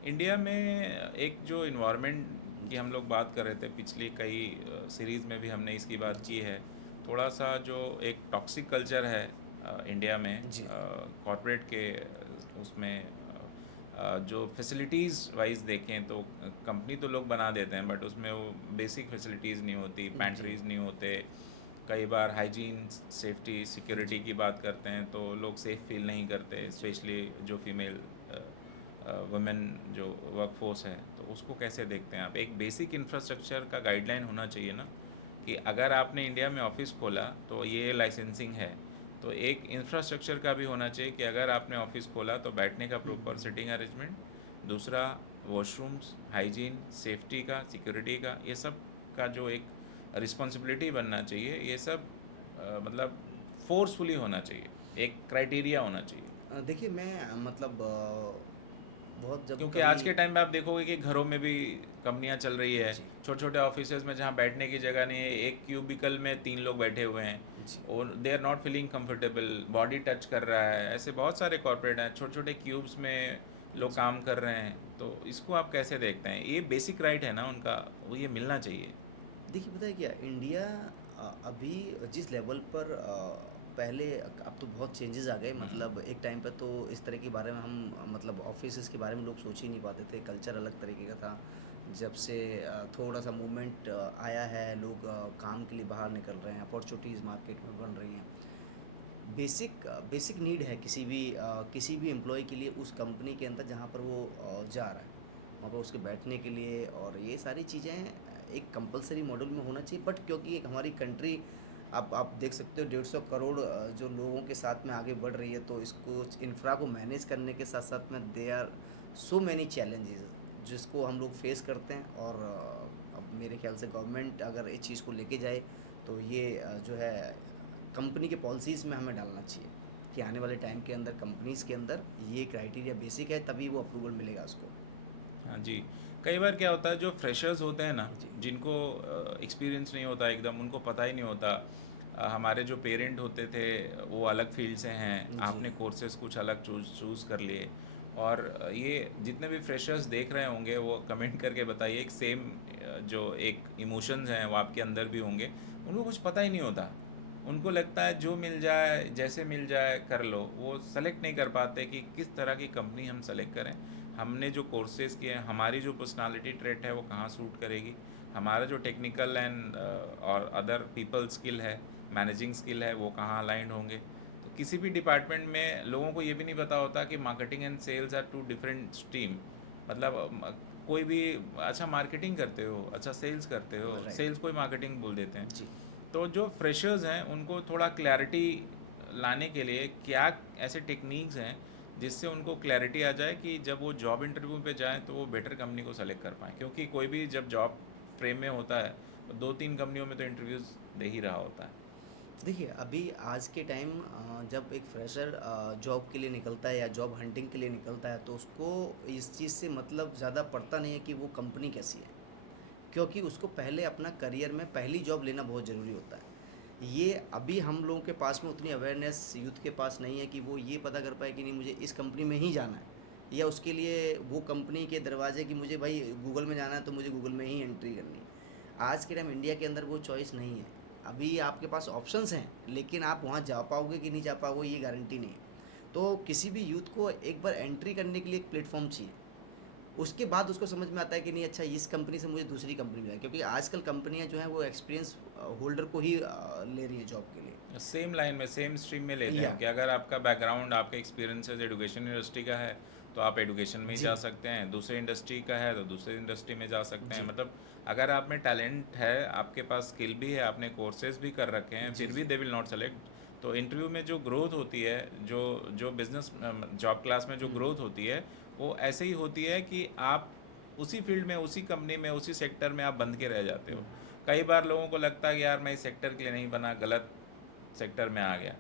इंडिया में एक जो इन्वायरमेंट की जी। हम लोग बात कर रहे थे, पिछली कई सीरीज़ में भी हमने इसकी बात जी। की है। थोड़ा सा जो एक टॉक्सिक कल्चर है इंडिया में, जी। कॉरपोरेट के उसमें, जो फैसिलिटीज़ वाइज देखें तो कंपनी तो लोग बना देते हैं बट उसमें वो बेसिक फैसिलिटीज़ नहीं होती, जी। पैंट्रीज़ नहीं होते। कई बार हाइजीन, सेफ्टी, सिक्योरिटी जी। की बात करते हैं तो लोग सेफ़ फील नहीं करते, जी। स्पेशली जो फीमेल वुमेन जो वर्कफोर्स है, तो उसको कैसे देखते हैं आप? एक बेसिक इंफ्रास्ट्रक्चर का गाइडलाइन होना चाहिए ना, कि अगर आपने इंडिया में ऑफिस खोला तो ये लाइसेंसिंग है, तो एक इंफ्रास्ट्रक्चर का भी होना चाहिए कि अगर आपने ऑफिस खोला तो बैठने का प्रॉपर सिटिंग अरेंजमेंट, दूसरा वॉशरूम्स, हाइजीन, सेफ्टी का, सिक्योरिटी का, ये सब का जो एक रिस्पॉन्सिबिलिटी बनना चाहिए, ये सब मतलब फोर्सफुली होना चाहिए, एक क्राइटेरिया होना चाहिए। देखिए मैं मतलब बहुत जब क्योंकि कभी आज के टाइम पे आप देखोगे कि घरों में भी कंपनियां चल रही है, जी, छोटे छोटे ऑफिसेज में जहाँ बैठने की जगह नहीं है, एक क्यूबिकल में 3 लोग बैठे हुए हैं जी। और they are not feeling comfortable, body touch कर रहा है, ऐसे बहुत सारे कॉर्पोरेट हैं, छोटे छोटे क्यूब्स में लोग जी। काम कर रहे हैं। तो इसको आप कैसे देखते हैं? ये बेसिक राइट है ना उनका, वो ये मिलना चाहिए। देखिए पता है क्या, इंडिया अभी जिस लेवल पर पहले अब तो बहुत चेंजेस आ गए, हम्म। मतलब एक टाइम पे तो इस तरह के बारे में हम मतलब ऑफिस के बारे में लोग सोच ही नहीं पाते थे, कल्चर अलग तरीके का था। जब से थोड़ा सा मूवमेंट आया है, लोग काम के लिए बाहर निकल रहे हैं, अपॉर्चुनिटीज़ मार्केट में बन रही हैं। बेसिक नीड है किसी भी एम्प्लॉय के लिए उस कंपनी के अंदर जहाँ पर वो जा रहा है, वहाँ पर उसके बैठने के लिए, और ये सारी चीज़ें एक कंपलसरी मॉडल में होना चाहिए। बट क्योंकि एक हमारी कंट्री, आप देख सकते हो 150 करोड़ जो लोगों के साथ में आगे बढ़ रही है, तो इसको इंफ्रा को मैनेज करने के साथ साथ में they are so many challenges जिसको हम लोग फेस करते हैं। और अब मेरे ख्याल से गवर्नमेंट अगर इस चीज़ को लेके जाए तो ये जो है कंपनी के पॉलिसीज़ में हमें डालना चाहिए कि आने वाले टाइम के अंदर कंपनीज़ के अंदर ये क्राइटेरिया बेसिक है, तभी वो अप्रूवल मिलेगा उसको। हाँ जी। कई बार क्या होता है, जो फ्रेशर्स होते हैं ना, जी, जिनको एक्सपीरियंस नहीं होता एकदम, उनको पता ही नहीं होता। हमारे जो पेरेंट होते थे वो अलग फील्ड से हैं, जी, आपने कोर्सेज कुछ अलग चूज़ कर लिए, और ये जितने भी फ्रेशर्स देख रहे होंगे वो कमेंट करके बताइए, एक सेम जो एक इमोशंस हैं वो आपके अंदर भी होंगे। उनको कुछ पता ही नहीं होता, उनको लगता है जो मिल जाए, जैसे मिल जाए कर लो। वो सेलेक्ट नहीं कर पाते कि किस तरह की कंपनी हम सेलेक्ट करें, हमने जो कोर्सेज़ किए हैं, हमारी जो पर्सनालिटी ट्रेट है वो कहाँ सूट करेगी, हमारा जो टेक्निकल एंड और अदर पीपल स्किल है, मैनेजिंग स्किल है, वो कहाँ अलाइंड होंगे। तो किसी भी डिपार्टमेंट में लोगों को ये भी नहीं पता होता कि marketing and sales are two different stream. मतलब कोई भी, अच्छा मार्केटिंग करते हो, अच्छा सेल्स करते हो, राइट, सेल्स कोई मार्केटिंग बोल देते हैं। जी। तो जो फ्रेशर्स हैं उनको थोड़ा क्लैरिटी लाने के लिए क्या ऐसे टेक्निक्स हैं जिससे उनको क्लैरिटी आ जाए कि जब वो जॉब इंटरव्यू पे जाएं तो वो बेटर कंपनी को सेलेक्ट कर पाएँ, क्योंकि कोई भी जब जॉब फ्रेम में होता है तो 2-3 कंपनियों में तो इंटरव्यूज़ दे ही रहा होता है। देखिए अभी आज के टाइम जब एक फ्रेशर जॉब के लिए निकलता है या जॉब हंटिंग के लिए निकलता है, तो उसको इस चीज़ से मतलब ज़्यादा पड़ता नहीं है कि वो कंपनी कैसी है, क्योंकि उसको पहले अपना करियर में पहली जॉब लेना बहुत ज़रूरी होता है। ये अभी हम लोगों के पास में उतनी अवेयरनेस यूथ के पास नहीं है कि वो ये पता कर पाए कि नहीं मुझे इस कंपनी में ही जाना है, या उसके लिए वो कंपनी के दरवाजे की मुझे भाई गूगल में जाना है तो मुझे गूगल में ही एंट्री करनी है। आज के टाइम इंडिया के अंदर वो चॉइस नहीं है। अभी आपके पास ऑप्शंस हैं, लेकिन आप वहाँ जा पाओगे कि नहीं जा पाओगे ये गारंटी नहीं है। तो किसी भी यूथ को एक बार एंट्री करने के लिए एक प्लेटफॉर्म चाहिए, उसके बाद उसको समझ में आता है कि नहीं अच्छा इस कंपनी से मुझे दूसरी कंपनी में जाए, क्योंकि आजकल कंपनियां जो हैं वो एक्सपीरियंस होल्डर को ही ले रही है जॉब के लिए। सेम लाइन में, सेम स्ट्रीम में लेते या हैं कि अगर आपका बैकग्राउंड, आपका एक्सपीरियंसेस एजुकेशन इंडस्ट्री का है तो आप एजुकेशन में ही जी, जा सकते हैं, दूसरे इंडस्ट्री का है तो दूसरे इंडस्ट्री में जा सकते हैं। जी, मतलब अगर आप में टैलेंट है, आपके पास स्किल भी है, आपने कोर्सेज भी कर रखे हैं, जी, फिर भी जी, दे विल नॉट सेलेक्ट। तो इंटरव्यू में जो ग्रोथ होती है, जो जो बिजनेस जॉब क्लास में जो ग्रोथ होती है, वो ऐसे ही होती है कि आप उसी फील्ड में, उसी कंपनी में, उसी सेक्टर में आप बंध के रह जाते हो। कई बार लोगों को लगता है कि यार मैं इस सेक्टर के लिए नहीं बना, गलत सेक्टर में आ गया।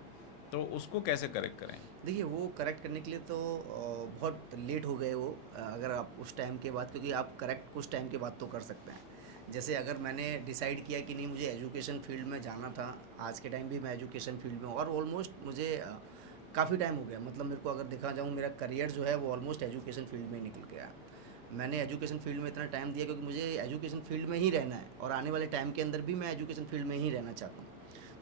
तो उसको कैसे करेक्ट करें? देखिए वो करेक्ट करने के लिए तो बहुत लेट हो गए वो, अगर आप उस टाइम के बाद, क्योंकि आप करेक्ट कुछ टाइम के बाद तो कर सकते हैं। जैसे अगर मैंने डिसाइड किया कि नहीं मुझे एजुकेशन फील्ड में जाना था, आज के टाइम भी मैं एजुकेशन फील्ड में हूँ, और ऑलमोस्ट मुझे काफ़ी टाइम हो गया, मतलब मेरे को अगर देखा जाऊँ मेरा करियर जो है वो ऑलमोस्ट एजुकेशन फील्ड में ही निकल गया। मैंने एजुकेशन फील्ड में इतना टाइम दिया क्योंकि मुझे एजुकेशन फील्ड में ही रहना है, और आने वाले टाइम के अंदर भी मैं एजुकेशन फील्ड में ही रहना चाहता हूँ।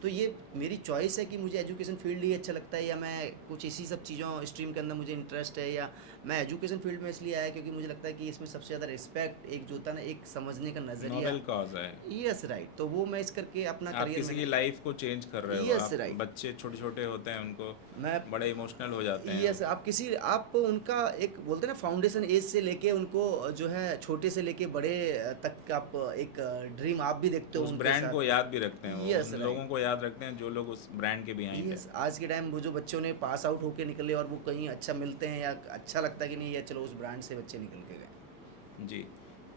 तो ये मेरी चॉइस है कि मुझे एजुकेशन फील्ड ही अच्छा लगता है, या मैं कुछ इसी सब चीज़ों स्ट्रीम के अंदर मुझे इंटरेस्ट है, या मैं एजुकेशन फील्ड में इसलिए आया क्योंकि मुझे लगता है कि इसमें सबसे ज़्यादा रिस्पेक्ट, एक जो होता है ना, एक समझने का नज़रिया। नोबेल कॉज है। यस राइट, तो वो मैं इस करके अपना आप करियर किसी में। की लाइफ को चेंज कर रहे हो, यस आप राइट। बच्चे छोटे छोटे होते हैं उनको मैं बड़े इमोशनल हो जाते हैं। यस, आप उनका एक बोलते हैं ना फाउंडेशन एज से लेके उनको जो है छोटे से लेके बड़े तक आप एक ड्रीम आप भी देखते हो उस उनके ब्रांड को साथ। याद भी रखते हैं, वो यस उन राइट। लोगों को याद रखते हैं जो लोग उस ब्रांड के बिहाइंड है। यस, आज के टाइम वो जो बच्चों ने पास आउट होके निकले और वो कहीं अच्छा मिलते हैं या अच्छा लगता है कि नहीं, ये चलो उस ब्रांड से बच्चे निकल के गए। जी।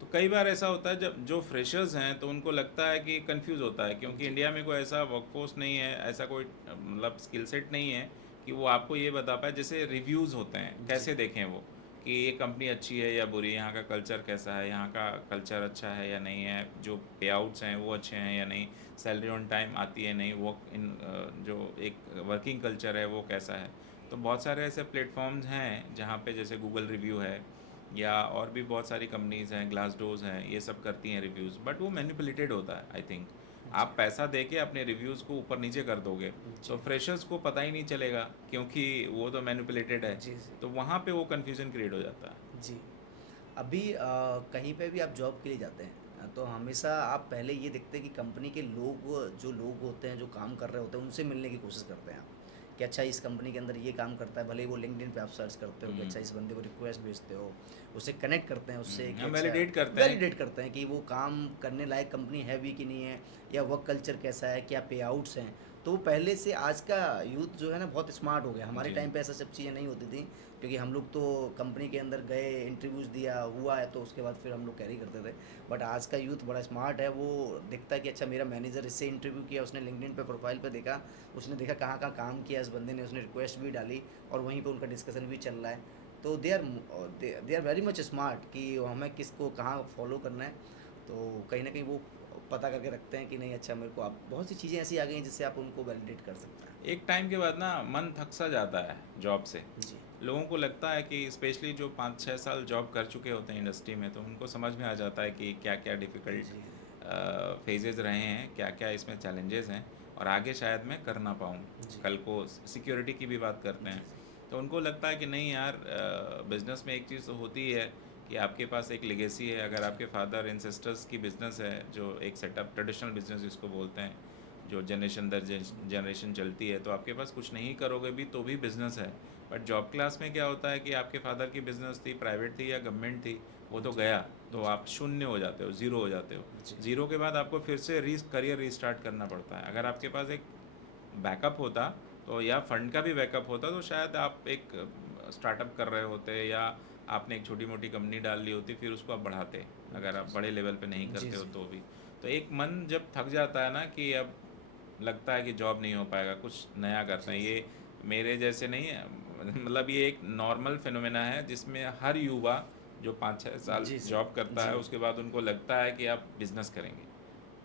तो कई बार ऐसा होता है जब जो फ्रेशर्स हैं तो उनको लगता है कि कंफ्यूज होता है, क्योंकि जी इंडिया में कोई ऐसा वर्कफोर्स नहीं है, ऐसा कोई मतलब स्किल सेट नहीं है कि वो आपको ये बता पाए। जैसे रिव्यूज़ होते हैं, जी कैसे देखें वो कि ये कंपनी अच्छी है या बुरी, यहाँ का कल्चर कैसा है, यहाँ का कल्चर अच्छा है या नहीं है, जो पे आउट्स हैं वो अच्छे हैं या नहीं, सैलरी ऑन टाइम आती है नहीं, वर्क इन जो एक वर्किंग कल्चर है वो कैसा है। तो बहुत सारे ऐसे प्लेटफॉर्म्स हैं जहाँ पे जैसे गूगल रिव्यू है या और भी बहुत सारी कंपनीज़ हैं, ग्लास डोज हैं, ये सब करती हैं रिव्यूज़, बट वो मैनिपुलेटेड होता है आई थिंक। जी आप पैसा दे के अपने रिव्यूज़ को ऊपर नीचे कर दोगे तो जी फ्रेशर्स को पता ही नहीं चलेगा, क्योंकि वो तो मैनिपुलेटेड है। जी जी तो वहाँ पे वो कन्फ्यूज़न क्रिएट हो जाता है। जी। अभी कहीं पे भी आप जॉब के लिए जाते हैं, तो हमेशा आप पहले ये देखते हैं कि कंपनी के लोग, जो लोग होते हैं जो काम कर रहे होते हैं, उनसे मिलने की कोशिश करते हैं आप, कि अच्छा इस कंपनी के अंदर ये काम करता है। भले ही वो लिंक्डइन पे आप सर्च करते हो कि अच्छा इस बंदे को रिक्वेस्ट भेजते हो, उससे कनेक्ट करते हैं उससे कि हम अच्छा वैलिडेट करते हैं। वैलिडेट करते हैं कि वो काम करने लायक कंपनी है भी कि नहीं है, या वर्क कल्चर कैसा है, क्या पे आउट्स हैं। तो पहले से आज का यूथ जो है ना बहुत स्मार्ट हो गया। हमारे जी। टाइम पे ऐसा सब चीज़ें नहीं होती थी, क्योंकि हम लोग तो कंपनी के अंदर गए, इंटरव्यूज़ दिया, हुआ है तो उसके बाद फिर हम लोग कैरी करते थे। बट आज का यूथ बड़ा स्मार्ट है, वो देखता है कि अच्छा मेरा मैनेजर इससे इंटरव्यू किया, उसने लिंक्डइन पे प्रोफाइल पे देखा, उसने देखा कहाँ कहाँ काम किया इस बंदे ने, उसने रिक्वेस्ट भी डाली और वहीं पे उनका डिस्कशन भी चल रहा है। तो they are very much smart कि हमें किसको कहाँ फॉलो करना है। तो कहीं ना कहीं वो पता करके रखते हैं कि नहीं, अच्छा मेरे को, आप बहुत सी चीज़ें ऐसी आ गई हैं जिससे आप उनको वैलिडेट कर सकते हैं। एक टाइम के बाद ना मन थक सा जाता है जॉब से। जी लोगों को लगता है कि स्पेशली जो 5-6 साल जॉब कर चुके होते हैं इंडस्ट्री में, तो उनको समझ में आ जाता है कि क्या क्या डिफ़िकल्ट जी फेजेस रहे हैं, क्या क्या इसमें चैलेंजेस हैं और आगे शायद मैं कर ना पाऊँ। जी कल को सिक्योरिटी की भी बात करते जी हैं, तो उनको लगता है कि नहीं यार, बिज़नेस में एक चीज़ तो होती ही है कि आपके पास एक लेगेसी है। अगर जी आपके फादर एंसेस्टर्स की बिज़नेस है, जो एक सेटअप ट्रेडिशनल बिज़नेस जिसको बोलते हैं, जो जनरेशन दर जनरेशन चलती है, तो आपके पास कुछ नहीं करोगे भी तो भी बिज़नेस है। बट जॉब क्लास में क्या होता है कि आपके फादर की बिज़नेस थी, प्राइवेट थी या गवर्नमेंट थी, वो तो जी गया, तो जी आप शून्य हो जाते हो, ज़ीरो हो जाते हो। जी ज़ीरो के बाद आपको फिर से करियर रीस्टार्ट करना पड़ता है। अगर आपके पास एक बैकअप होता तो, या फंड का भी बैकअप होता, तो शायद आप एक स्टार्टअप कर रहे होते या आपने एक छोटी मोटी कंपनी डाल ली होती, फिर उसको आप बढ़ाते, अगर आप बड़े लेवल पे नहीं जी करते हो जी तो भी। तो एक मन जब थक जाता है ना कि अब लगता है कि जॉब नहीं हो पाएगा, कुछ नया करते जी हैं। जी ये मेरे जैसे नहीं है, मतलब ये एक नॉर्मल फिनोमेना है जिसमें हर युवा जो 5-6 साल जी जी जॉब करता जी है उसके बाद उनको लगता है कि आप बिज़नेस करेंगे।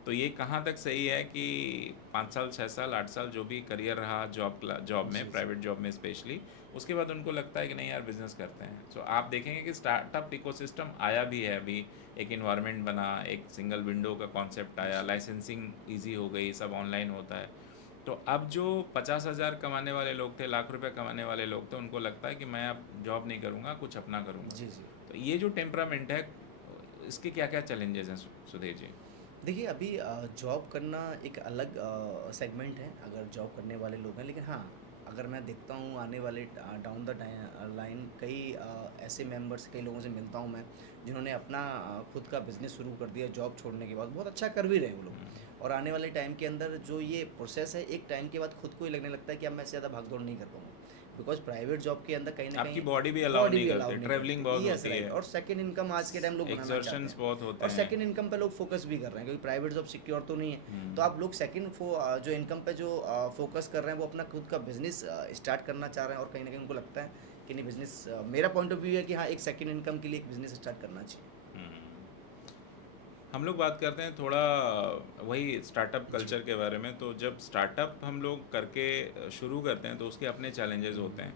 तो ये कहाँ तक सही है कि 5 साल, 6 साल, 8 साल जो भी करियर रहा जॉब जी में, जी प्राइवेट जॉब में स्पेशली, उसके बाद उनको लगता है कि नहीं यार बिज़नेस करते हैं। सो आप देखेंगे कि स्टार्टअप इकोसिस्टम आया भी है अभी, एक इन्वायरमेंट बना, एक सिंगल विंडो का कॉन्सेप्ट आया, जी लाइसेंसिंग ईजी हो गई, सब ऑनलाइन होता है। तो अब जो 50,000 कमाने वाले लोग थे, लाख रुपए कमाने वाले लोग थे, उनको लगता है कि मैं अब जॉब नहीं करूँगा, कुछ अपना करूँगा। जी जी। तो ये जो टेम्परामेंट है, इसके क्या क्या चैलेंजेस हैं सुधीर जी? देखिए अभी जॉब करना एक अलग सेगमेंट है अगर जॉब करने वाले लोग हैं, लेकिन हाँ, अगर मैं देखता हूँ आने वाले डाउन द लाइन कई ऐसे मेंबर्स, कई लोगों से मिलता हूँ मैं, जिन्होंने अपना खुद का बिजनेस शुरू कर दिया जॉब छोड़ने के बाद, बहुत अच्छा कर भी रहे हैं वो लोग। और आने वाले टाइम के अंदर जो ये प्रोसेस है, एक टाइम के बाद खुद को ही लगने लगता है कि अब मैं इससे ज़्यादा भाग दौड़ नहीं कर पाऊँगा, बिकॉज प्राइवेट जॉब के अंदर कहीं ना आपकी कहीं बॉडी भी अलाउ बॉडी नहीं भी अलाउ करती, नहीं ट्रैवलिंग करती। बहुत यस होती राइट, है, और सेकंड इनकम आज के टाइम लोग बनाना चाहते एक्सर्शंस हैं, बहुत होते और हैं। सेकंड इनकम पे लोग फोकस भी कर रहे हैं, क्योंकि प्राइवेट जॉब सिक्योर तो नहीं है। तो आप लोग सेकंड जो इनकम पे जो फोकस कर रहे हैं, वो अपना खुद का बिजनेस स्टार्ट करना चाह रहे हैं, और कहीं ना कहीं उनको लगता है कि नहीं, बिजनेस, मेरा पॉइंट ऑफ व्यू है कि हाँ, एक सेकंड इनकम के लिए एक बिजनेस स्टार्ट करना चाहिए। हम लोग बात करते हैं थोड़ा वही स्टार्टअप जी कल्चर के बारे में। तो जब स्टार्टअप हम लोग करके शुरू करते हैं तो उसके अपने चैलेंजेस होते हैं।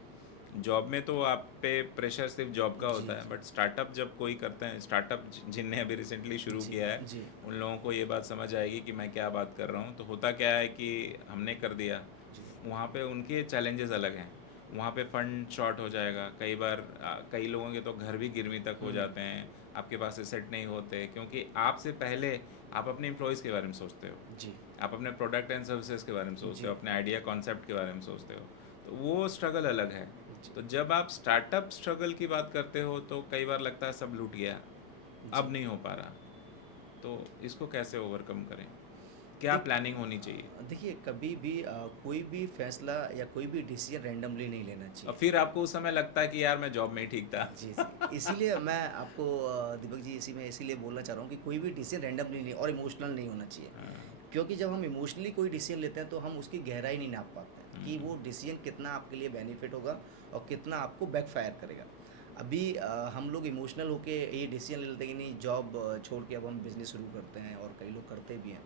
जॉब में तो आप पे प्रेशर सिर्फ जॉब का जी, होता है, जी। बट स्टार्टअप जब कोई करते हैं, स्टार्टअप जिनने अभी रिसेंटली शुरू जी, किया है, जी, उन लोगों को ये बात समझ आएगी कि मैं क्या बात कर रहा हूँ। तो होता क्या है कि हमने कर दिया, जी, वहाँ पे उनके चैलेंजेस अलग हैं। वहाँ पे फंड शॉर्ट हो जाएगा कई बार, कई लोगों के तो घर भी गिरवी तक हो हुँ, जाते हैं, आपके पास एसेट नहीं होते, क्योंकि आपसे पहले आप अपने एम्प्लॉयज़ के बारे में सोचते हो, जी, आप अपने प्रोडक्ट एंड सर्विसेज के बारे में सोचते जी, हो, अपने आइडिया कॉन्सेप्ट के बारे में सोचते हो। तो वो स्ट्रगल अलग है। जी, तो जब आप स्टार्टअप स्ट्रगल की बात करते हो तो कई बार लगता है सब लूट गया, जी। अब नहीं हो पा रहा। तो इसको कैसे ओवरकम करें? क्या देख प्लानिंग होनी चाहिए? देखिए कभी भी कोई भी फैसला या कोई भी डिसीजन रैंडमली नहीं लेना और चाहिए। फिर आपको उस समय लगता है कि यार मैं जॉब में ही ठीक था। जी, जी। इसीलिए मैं आपको दीपक जी इसी में इसीलिए बोलना चाह रहा हूँ कि कोई भी डिसीजन रैंडमली नहीं और इमोशनल नहीं होना चाहिए। हाँ, क्योंकि जब हम इमोशनली कोई डिसीजन लेते हैं तो हम उसकी गहराई नहीं नाप पाते हैं कि हुँ, वो डिसीजन कितना आपके लिए बेनिफिट होगा और कितना आपको बैकफायर करेगा। अभी हम लोग इमोशनल होके ये डिसीजन ले लेते हैं कि नहीं जॉब छोड़ के अब हम बिज़नेस शुरू करते हैं और कई लोग करते भी हैं।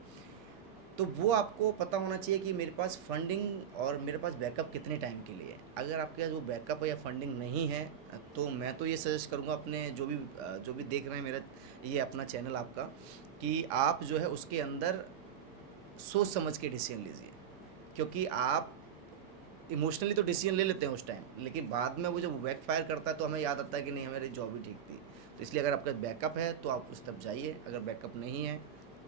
तो वो आपको पता होना चाहिए कि मेरे पास फंडिंग और मेरे पास बैकअप कितने टाइम के लिए है। अगर आपके पास वो बैकअप या फंडिंग नहीं है तो मैं तो ये सजेस्ट करूँगा अपने जो भी देख रहे हैं मेरा ये अपना चैनल आपका कि आप जो है उसके अंदर सोच समझ के डिसीजन लीजिए। क्योंकि आप इमोशनली तो डिसीजन ले लेते हैं उस टाइम, लेकिन बाद में वो जब बैकफायर करता है तो हमें याद आता है कि नहीं हमारी जॉब ही ठीक थी। तो इसलिए अगर आपके पास बैकअप है तो आप उस तरफ जाइए, अगर बैकअप नहीं है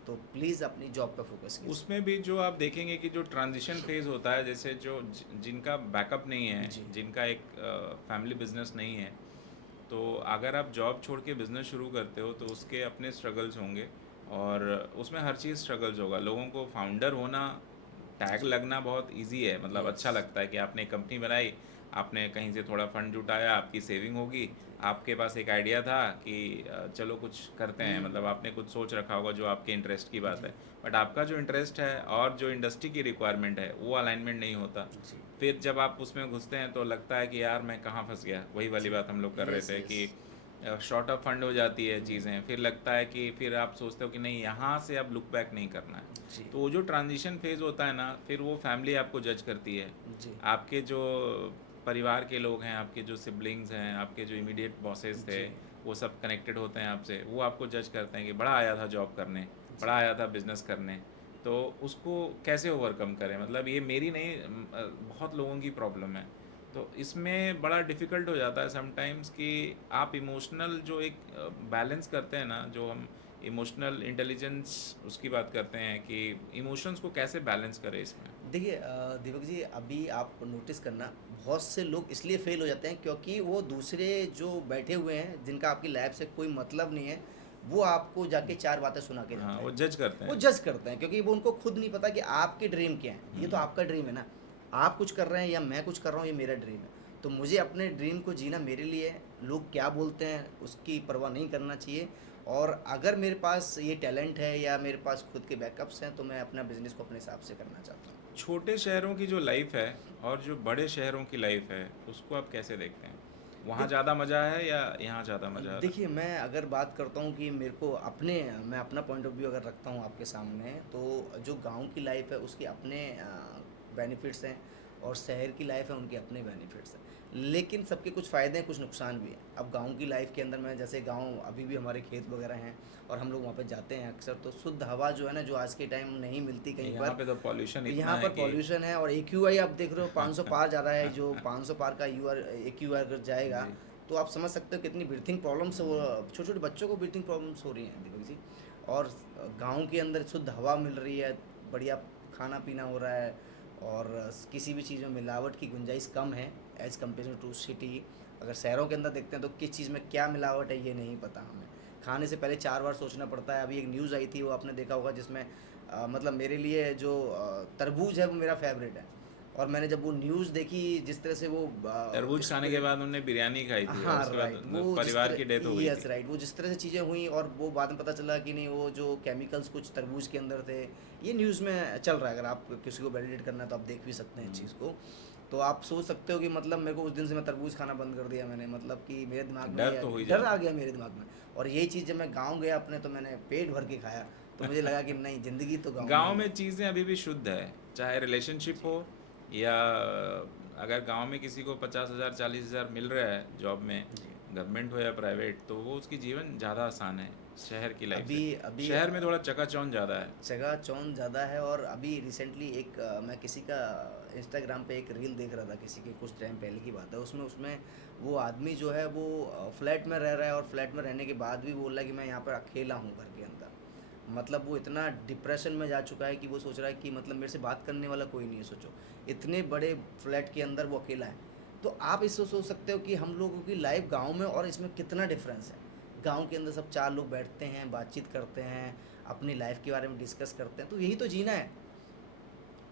तो प्लीज़ अपनी जॉब पे फोकस कीजिए। उसमें भी जो आप देखेंगे कि जो ट्रांजिशन फेज़ होता है, जैसे जो जिनका बैकअप नहीं है, जी, जिनका एक फैमिली बिजनेस नहीं है, तो अगर आप जॉब छोड़ के बिज़नेस शुरू करते हो तो जी, उसके अपने स्ट्रगल्स होंगे, और उसमें हर चीज़ स्ट्रगल्स होगा। लोगों को फाउंडर होना, टैग जी, लगना बहुत इजी है, मतलब यस, अच्छा लगता है कि आपने एक कंपनी बनाई, आपने कहीं से थोड़ा फंड जुटाया, आपकी सेविंग होगी, जी। आपके पास एक आइडिया था कि चलो कुछ करते हैं, हुँ, मतलब आपने कुछ सोच रखा होगा जो आपके इंटरेस्ट की बात जी, है। बट आपका जो इंटरेस्ट है और जो इंडस्ट्री की रिक्वायरमेंट है वो अलाइनमेंट नहीं होता। जी, फिर जब आप उसमें घुसते हैं तो लगता है कि यार मैं कहाँ फंस गया, वही वाली जी। बात हम लोग कर रहे यस, थे यस। कि शॉर्ट ऑफ फंड हो जाती है हुँ, चीज़ें, फिर लगता है कि फिर आप सोचते हो कि नहीं, यहाँ से अब लुक बैक नहीं करना है। जी, तो वो जो ट्रांजिशन फेज़ होता है ना, फिर वो फैमिली आपको जज करती है। जी, आपके जो परिवार के लोग हैं, आपके जो सिबलिंग्स हैं, आपके जो इमीडिएट बॉसेस थे, जी, वो सब कनेक्टेड होते हैं आपसे, वो आपको जज करते हैं कि बड़ा आया था जॉब करने, जी। बड़ा आया था बिज़नेस करने। तो उसको कैसे ओवरकम करें? मतलब ये मेरी नहीं, बहुत लोगों की प्रॉब्लम है। तो इसमें बड़ा डिफ़िकल्ट हो जाता है समटाइम्स कि आप इमोशनल जो एक बैलेंस करते हैं ना, जो हम इमोशनल इंटेलिजेंस उसकी बात करते हैं कि इमोशंस को कैसे बैलेंस करें इसमें? देखिए दीपक जी अभी आप नोटिस करना बहुत से लोग इसलिए फेल हो जाते हैं क्योंकि वो दूसरे जो बैठे हुए हैं जिनका आपकी लाइफ से कोई मतलब नहीं है वो आपको जाके चार बातें सुना के हाँ, जाते वो हैं। जज करते वो हैं। जज करते हैं क्योंकि वो उनको खुद नहीं पता कि आपके ड्रीम क्या हैं। ये तो हुँ, आपका ड्रीम है ना। आप कुछ कर रहे हैं या मैं कुछ कर रहा हूँ ये मेरा ड्रीम है। तो मुझे अपने ड्रीम को जीना मेरे लिए है। लोग क्या बोलते हैं उसकी परवाह नहीं करना चाहिए। और अगर मेरे पास ये टैलेंट है या मेरे पास खुद के बैकअप्स हैं तो मैं अपना बिजनेस को अपने हिसाब से करना चाहता हूँ। छोटे शहरों की जो लाइफ़ है और जो बड़े शहरों की लाइफ़ है, उसको आप कैसे देखते हैं? वहाँ देख ज़्यादा मज़ा है या यहाँ ज़्यादा मज़ा आ रहा है? देखिए, मैं अगर बात करता हूँ कि मेरे को अपने मैं अपना पॉइंट ऑफ व्यू अगर रखता हूँ आपके सामने, तो जो गाँव की लाइफ़ है उसके अपने बेनिफिट्स हैं और शहर की लाइफ़ है उनके अपने बेनिफिट्स हैं। लेकिन सबके कुछ फ़ायदे हैं, कुछ नुकसान भी हैं। अब गाँव की लाइफ़ के अंदर मैं जैसे गाँव अभी भी हमारे खेत वगैरह हैं और हम लोग वहाँ पे जाते हैं अक्सर, तो शुद्ध हवा जो है ना, जो आज के टाइम नहीं मिलती कहीं यहाँ पर। पे तो पॉल्यूशन इतना यहाँ है पर कि पॉल्यूशन है और एक्यूआई आप देख रहे हो 500 पार जा रहा है, जो 500 पार का एक्यूआई अगर जाएगा जी। तो आप समझ सकते हो कितनी ब्रीथिंग प्रॉब्लम्स हो, छोटे-छोटे बच्चों को ब्रीथिंग प्रॉब्लम्स हो रही हैं दीपक जी। और गाँव के अंदर शुद्ध हवा मिल रही है, बढ़िया खाना-पीना हो रहा है और किसी भी चीज़ में मिलावट की गुंजाइश कम है एज़ कम्पेयर टू सिटी। अगर शहरों के अंदर देखते हैं तो किस चीज़ में क्या मिलावट है ये नहीं पता हमें। खाने से पहले 4 बार सोचना पड़ता है। अभी एक न्यूज़ आई थी वो आपने देखा होगा जिसमें मतलब मेरे लिए जो तरबूज है वो मेरा फ़ेवरेट है। और मैंने जब वो न्यूज़ देखी जिस तरह से वो तरबूज खाने के स्प्रेड। बाद उन्होंने बिरयानी खाई थी और हाँ, उसके राइट। बाद वो जिस परिवार की डेथ तरह हो गई यस थी। राइट, वो जिस तरह से चीज़ें हुई और वो बाद में पता चला कि नहीं वो जो केमिकल्स कुछ तरबूज के अंदर थे, ये न्यूज़ में चल रहा है। अगर आप किसी को वैलिडेट करना है तो आप देख भी सकते हैं इस हुँ। चीज़ को। तो आप सोच सकते हो कि मतलब मेरे को उस दिन से मैं तरबूज खाना बंद कर दिया मैंने, मतलब कि मेरे दिमाग में डर ये आ तो हो ही डर आ जाता है। गया मेरे दिमाग में। और यही चीज़ जब मैं गाँव गया अपने तो मैंने पेट भर के खाया, तो मुझे लगा कि नहीं ज़िंदगी तो गाँव में गाँव ही में है। चीज़ें अभी भी शुद्ध है, चाहे रिलेशनशिप जी, हो या अगर गांव में किसी को 50,000 40,000 मिल रहा है जॉब में, जी। गवर्नमेंट हो या प्राइवेट, तो वो उसकी जीवन ज़्यादा आसान है शहर की लाइफ अभी से। अभी शहर में थोड़ा चकाचौंध ज़्यादा है। जगह चौन ज़्यादा है। और अभी रिसेंटली एक मैं किसी का इंस्टाग्राम पे एक रील देख रहा था, किसी के कुछ टाइम पहले की बात है। उसमें उसमें वो आदमी जो है वो फ्लैट में रह रहा है, और फ्लैट में रहने के बाद भी बोल रहा है कि मैं यहाँ पर अकेला हूँ घर के अंदर। मतलब वो इतना डिप्रेशन में जा चुका है कि वो सोच रहा है कि मतलब मेरे से बात करने वाला कोई नहीं है। सोचो, इतने बड़े फ्लैट के अंदर वो अकेला है। तो आप इससे सोच सकते हो कि हम लोगों की लाइफ गांव में और इसमें कितना डिफरेंस है। गांव के अंदर सब चार लोग बैठते हैं, बातचीत करते हैं, अपनी लाइफ के बारे में डिस्कस करते हैं, तो यही तो जीना है।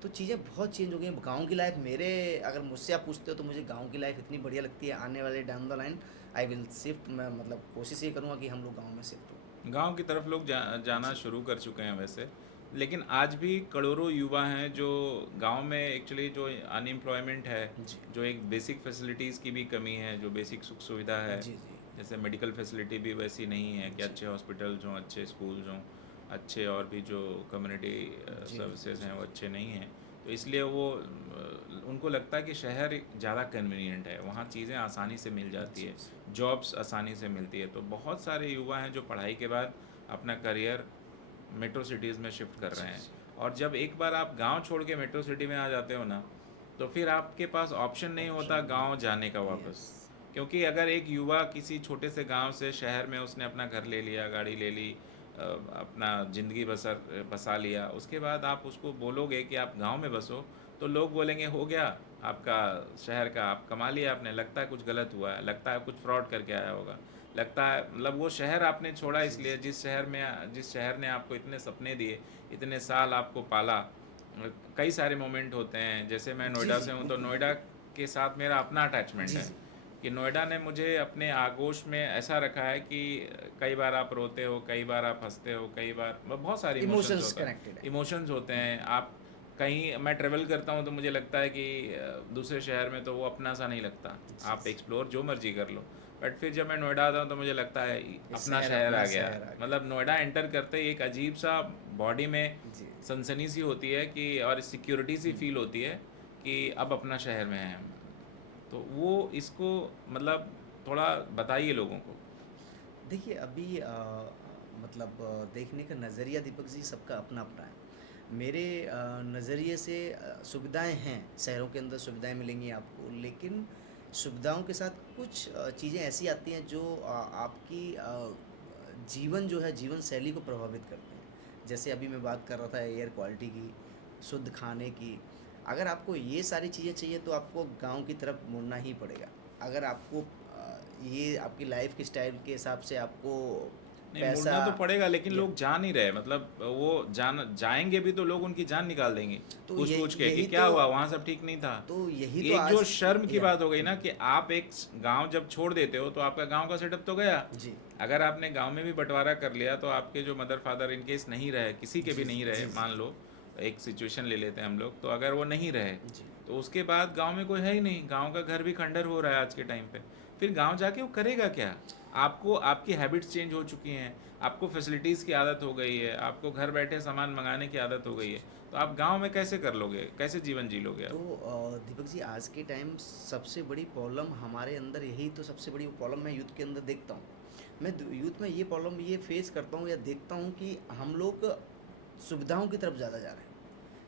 तो चीज़ें बहुत चेंज हो गई हैं। गाँव की लाइफ, मेरे अगर मुझसे आप पूछते हो तो मुझे गाँव की लाइफ इतनी बढ़िया लगती है। आने वाले down the line I will shift, मैं मतलब कोशिश ये करूँगा कि हम लोग गाँव में शिफ्ट हो। गांव की तरफ लोग जाना जी। शुरू कर चुके हैं वैसे। लेकिन आज भी करोड़ों युवा हैं जो गांव में एक्चुअली जो अनएम्प्लॉयमेंट है, जी। जो एक बेसिक फैसिलिटीज़ की भी कमी है, जो बेसिक सुख सुविधा है, जी। जी। जैसे मेडिकल फैसिलिटी भी वैसी नहीं है कि जी। अच्छे हॉस्पिटल्स हों, अच्छे स्कूल्स हों, अच्छे और भी जो कम्युनिटी जी। जी। सर्विसेज हैं जी। वो अच्छे नहीं हैं। तो इसलिए वो उनको लगता है कि शहर ज़्यादा कन्वीनियंट है, वहाँ चीज़ें आसानी से मिल जाती जी। है, जी। जॉब्स आसानी से मिलती है। तो बहुत सारे युवा हैं जो पढ़ाई के बाद अपना करियर मेट्रो सिटीज़ में शिफ्ट कर जी। रहे हैं। जी। और जब एक बार आप गांव छोड़ के मेट्रो सिटी में आ जाते हो ना, तो फिर आपके पास ऑप्शन नहीं होता ऑप्शन नहीं गांव जाने का होता। वापस। यस। क्योंकि अगर एक युवा किसी छोटे से गांव से शहर में उसने अपना घर ले लिया, गाड़ी ले ली, अपना ज़िंदगी बसा लिया, उसके बाद आप उसको बोलोगे कि आप गांव में बसो, तो लोग बोलेंगे हो गया आपका शहर का, आप कमा लिया आपने, लगता है कुछ गलत हुआ है, लगता है कुछ फ्रॉड करके आया होगा, लगता है मतलब वो शहर आपने छोड़ा जी। इसलिए, जी। जिस शहर ने आपको इतने सपने दिए, इतने साल आपको पाला। कई सारे मोमेंट होते हैं, जैसे मैं जी। नोएडा जी। से हूँ तो बिल्कुल नोएडा बिल्कुल। के साथ मेरा अपना अटैचमेंट जी। है जी। कि नोएडा ने मुझे अपने आगोश में ऐसा रखा है कि कई बार आप रोते हो, कई बार आप हंसते हो, कई बार बहुत सारे इमोशंस इमोशंस होता है, कनेक्टेड है। इमोशंस होते हैं। आप कहीं, मैं ट्रेवल करता हूँ तो मुझे लगता है कि दूसरे शहर में तो वो अपना सा नहीं लगता, जी। आप जी। एक्सप्लोर जो मर्जी कर लो। बट फिर जब मैं नोएडा आता हूँ तो मुझे लगता है ये अपना शहर शहर आ अपना गया। शहर आ गया। मतलब नोएडा एंटर करते ही एक अजीब सा बॉडी में जी। सनसनी सी होती है कि, और सिक्योरिटी सी फील होती है कि अब अपना शहर में हैं हम। तो वो इसको मतलब थोड़ा बताइए लोगों को। देखिए अभी मतलब देखने का नज़रिया दीपक जी सबका अपना अपना है। मेरे नज़रिए से सुविधाएं हैं, शहरों के अंदर सुविधाएं मिलेंगी आपको, लेकिन सुविधाओं के साथ कुछ चीज़ें ऐसी आती हैं जो आपकी जीवन जो है, जीवन शैली को प्रभावित करते हैं। जैसे अभी मैं बात कर रहा था एयर क्वालिटी की, शुद्ध खाने की। अगर आपको ये सारी चीज़ें चाहिए तो आपको गांव की तरफ मुड़ना ही पड़ेगा। अगर आपको ये आपकी लाइफ के स्टाइल के हिसाब से आपको नहीं, पैसा मुड़ना तो पड़ेगा, लेकिन या लोग जा नहीं रहे। मतलब वो जाएंगे भी तो लोग उनकी जान निकाल देंगे तो पूछ ये पूछ के कि यही क्या हुआ, वहाँ सब ठीक नहीं था। यही तो एक जो आज शर्म की या बात हो गई ना कि आप एक गांव जब छोड़ देते हो तो आपका गांव का सेटअप तो गया। जी। अगर आपने गांव में भी बंटवारा कर लिया तो आपके जो मदर फादर इन केस नहीं रहे, किसी के भी जी। जी। नहीं रहे, जी। जी। मान लो एक सिचुएशन ले लेते हैं हम लोग, तो अगर वो नहीं रहे जी। तो उसके बाद गांव में कोई है ही नहीं, गांव का घर भी खंडर हो रहा है आज के टाइम पे। फिर गांव जाके वो करेगा क्या? आपको आपकी हैबिट्स चेंज हो चुकी हैं, आपको फैसिलिटीज़ की आदत हो गई है, आपको घर बैठे सामान मंगाने की आदत हो गई है, तो आप गांव में कैसे कर लोगे, कैसे जीवन जी लोगे तो आप? दीपक जी आज के टाइम सबसे बड़ी प्रॉब्लम हमारे अंदर, यही तो सबसे बड़ी प्रॉब्लम मैं यूथ के अंदर देखता हूँ। यूथ में ये प्रॉब्लम ये फेस करता हूँ या देखता हूँ कि हम लोग सुविधाओं की तरफ ज़्यादा जा रहे हैं।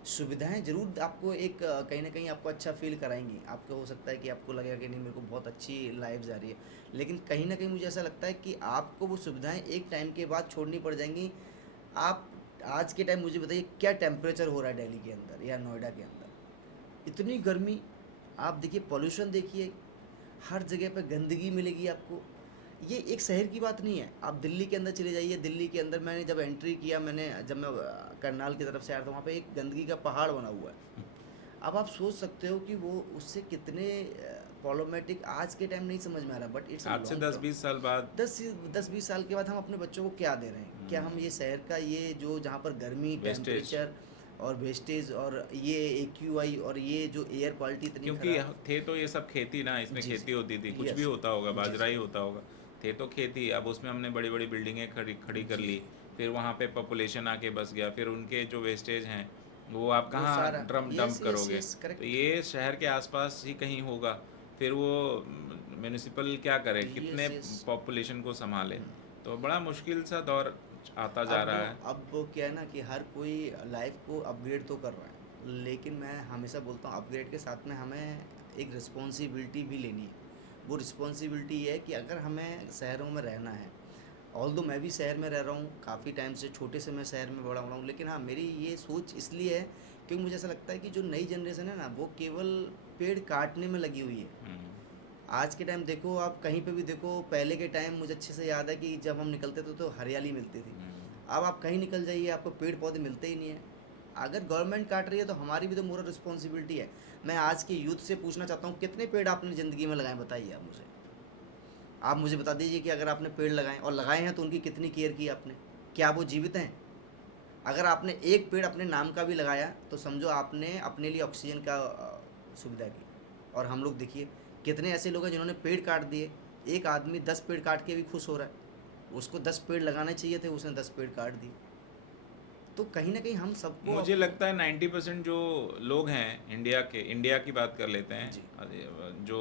सुविधाएं ज़रूर आपको एक कहीं न कहीं आपको अच्छा फ़ील कराएँगी। आपको हो सकता है कि आपको लगेगा कि नहीं, मेरे को बहुत अच्छी लाइफ़ जा रही है। लेकिन कहीं न कहीं मुझे ऐसा लगता है कि आपको वो सुविधाएँ एक टाइम के बाद छोड़नी पड़ जाएँगी। आप आज के टाइम मुझे बताइए क्या टेम्परेचर हो रहा है दिल्ली के अंदर या नोएडा के अंदर? इतनी गर्मी, आप देखिए पॉल्यूशन देखिए, हर जगह पे गंदगी मिलेगी आपको। ये एक शहर की बात नहीं है, आप दिल्ली के अंदर चले जाइए, दिल्ली के अंदर मैंने जब एंट्री किया, जब मैं करनाल की तरफ से आया था, वहाँ पे एक गंदगी का पहाड़ बना हुआ है। अब आप सोच सकते हो कि वो उससे कितने प्रॉब्लमेटिक आज के टाइम नहीं समझ में आ रहा, बट इट्स अ आज से लॉन्ग दस टर्म। बीस साल बाद। 10-20 साल के बाद हम अपने बच्चों को क्या दे रहे हैं? क्या हम ये शहर का ये जो जहाँ पर गर्मी, वेस्टेज। टेम्परेचर और वेस्टेज और ये एक्यूआई और ये जो एयर क्वालिटी इतनी क्योंकि खराब। थे तो ये सब खेती ना, इसमें जी। खेती होती थी, जी। कुछ भी यस। होता होगा, जी। बाजरा जी। ही होता होगा। थे तो खेती, अब उसमें हमने बड़ी बड़ी बिल्डिंगें खड़ी खड़ी कर जी। ली। जी। फिर वहाँ पे पॉपुलेशन आके बस गया, फिर उनके जो वेस्टेज हैं वो आप वो कहाँ सारा, ड्रम डंप यस यस करोगे? यस, तो करेक्ट। ये शहर के आसपास ही कहीं होगा। फिर वो म्यूनिसिपल क्या करे, कितने यस यस। पॉपुलेशन को संभाले? तो बड़ा मुश्किल सा दौर आता जा अब रहा है। अब क्या है ना कि हर कोई लाइफ को अपग्रेड तो कर रहा है, लेकिन मैं हमेशा बोलता हूँ अपग्रेड के साथ में हमें एक रिस्पॉन्सिबिलिटी भी लेनी है। वो रिस्पॉन्सिबिलिटी ये है कि अगर हमें शहरों में रहना है, ऑल्दो मैं भी शहर में रह रहा हूँ काफ़ी टाइम से, छोटे से मैं शहर में बड़ा हो रहा हूँ, लेकिन हाँ मेरी ये सोच इसलिए है क्योंकि मुझे ऐसा लगता है कि जो नई जनरेशन है ना वो केवल पेड़ काटने में लगी हुई है। हम्म। आज के टाइम देखो, आप कहीं पे भी देखो, पहले के टाइम मुझे अच्छे से याद है कि जब हम निकलते थे तो हरियाली मिलती थी। हम्म। अब आप कहीं निकल जाइए, आपको पेड़ पौधे मिलते ही नहीं है। अगर गवर्नमेंट काट रही है तो हमारी भी तो मोरल रिस्पॉन्सिबिलिटी है। मैं आज के यूथ से पूछना चाहता हूँ, कितने पेड़ आपने ज़िंदगी में लगाए, बताइए आप मुझे। आप मुझे बता दीजिए कि अगर आपने पेड़ लगाए और लगाए हैं तो उनकी कितनी केयर की आपने, क्या वो जीवित हैं? अगर आपने एक पेड़ अपने नाम का भी लगाया तो समझो आपने अपने लिए ऑक्सीजन का सुविधा की। और हम लोग देखिए, कितने ऐसे लोग हैं जिन्होंने पेड़ काट दिए। एक आदमी 10 पेड़ काट के भी खुश हो रहा है, उसको 10 पेड़ लगाने चाहिए थे, उसने 10 पेड़ काट दिए। तो कहीं ना कहीं हम सबको मुझे अपने। लगता है 90% जो लोग हैं इंडिया के, इंडिया की बात कर लेते जी हैं, जो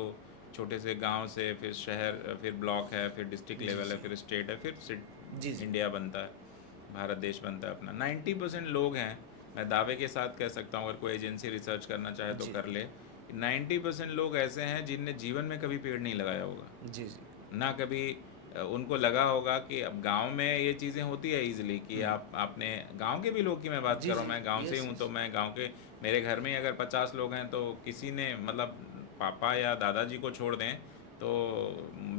छोटे से गांव से फिर शहर, फिर ब्लॉक है, फिर डिस्ट्रिक्ट जी लेवल है, जी फिर स्टेट है, फिर जी जी इंडिया बनता है, भारत देश बनता है अपना। 90% लोग हैं, मैं दावे के साथ कह सकता हूँ, अगर कोई एजेंसी रिसर्च करना चाहे तो जी कर ले। 90% लोग ऐसे हैं जिनने जीवन में कभी पेड़ नहीं लगाया होगा। जी जी। ना कभी उनको लगा होगा कि अब गांव में ये चीज़ें होती है इजीली कि हम्म। आप आपने गांव के भी लोग की मैं बात जी कर रहा हूँ, जी। मैं गांव से ही यस हूँ, यस। तो मैं गांव के, मेरे घर में ही अगर 50 लोग हैं तो किसी ने मतलब पापा या दादाजी को छोड़ दें तो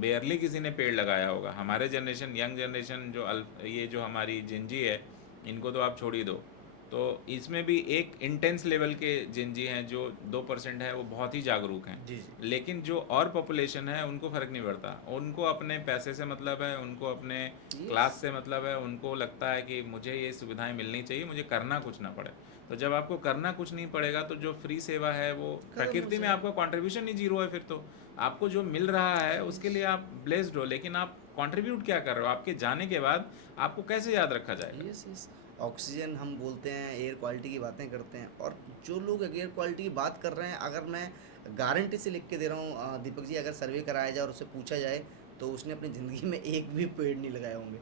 बेयरली किसी ने पेड़ लगाया होगा। हमारे जनरेशन, यंग जनरेशन जो ये जो हमारी जिंजी है, इनको तो आप छोड़ ही दो। तो इसमें भी एक इंटेंस लेवल के जिंजी हैं, जो 2% है, वो बहुत ही जागरूक हैं। जी जी। लेकिन जो और पॉपुलेशन है उनको फ़र्क नहीं पड़ता, उनको अपने पैसे से मतलब है, उनको अपने यस। क्लास से मतलब है, उनको लगता है कि मुझे ये सुविधाएं मिलनी चाहिए, मुझे करना कुछ ना पड़े। तो जब आपको करना कुछ नहीं पड़ेगा तो जो फ्री सेवा है वो खत्म हो प्रकृति में, आपका जाएगा। कंट्रीब्यूशन ही जीरो है। फिर तो आपको जो मिल रहा है उसके यस लिए आप ब्लेस्ड हो, लेकिन आप कंट्रीब्यूट क्या कर रहे हो? आपके जाने के बाद आपको कैसे याद रखा जाएगा? Yes yes. ऑक्सीजन हम बोलते हैं, एयर क्वालिटी की बातें करते हैं, और जो लोग एयर क्वालिटी की बात कर रहे हैं, अगर मैं गारंटी से लिख के दे रहा हूँ दीपक जी, अगर सर्वे कराया जाए और उससे पूछा जाए तो उसने अपनी ज़िंदगी में एक भी पेड़ नहीं लगाए होंगे।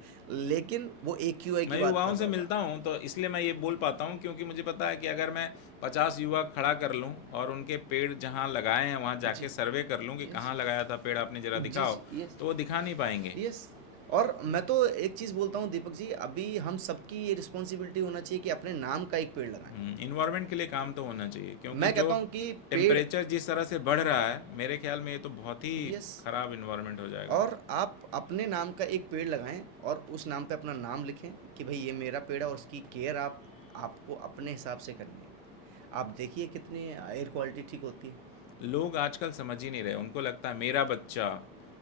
लेकिन वो AQI की मैं बात युवाओं कर से रहा होगा। मिलता हूँ तो इसलिए मैं ये बोल पाता हूँ, क्योंकि मुझे पता है कि अगर मैं 50 युवा खड़ा कर लूँ और उनके पेड़ जहाँ लगाए हैं वहाँ जी। जाके सर्वे कर लूँ कि यस कहाँ लगाया था पेड़, आपने ज़रा जी दिखाओ, जी। यस तो वो दिखा नहीं पाएंगे। यस। और मैं तो एक चीज़ बोलता हूँ दीपक जी, अभी हम सबकी ये रिस्पॉन्सिबिलिटी होना चाहिए कि अपने नाम का एक पेड़ लगाएं। इन्वायरमेंट के लिए काम तो होना चाहिए, क्योंकि मैं जो कहता हूँ कि पेड़। टेम्परेचर जिस तरह से बढ़ रहा है, मेरे ख्याल में ये तो बहुत ही यस। ख़राब इन्वायरमेंट हो जाएगा। और आप अपने नाम का एक पेड़ लगाएं और उस नाम पे अपना नाम लिखें कि भाई ये मेरा पेड़ है, और उसकी केयर आपको अपने हिसाब से करनी है। आप देखिए कितनी एयर क्वालिटी ठीक होती है। लोग आजकल समझ ही नहीं रहे, उनको लगता है मेरा बच्चा,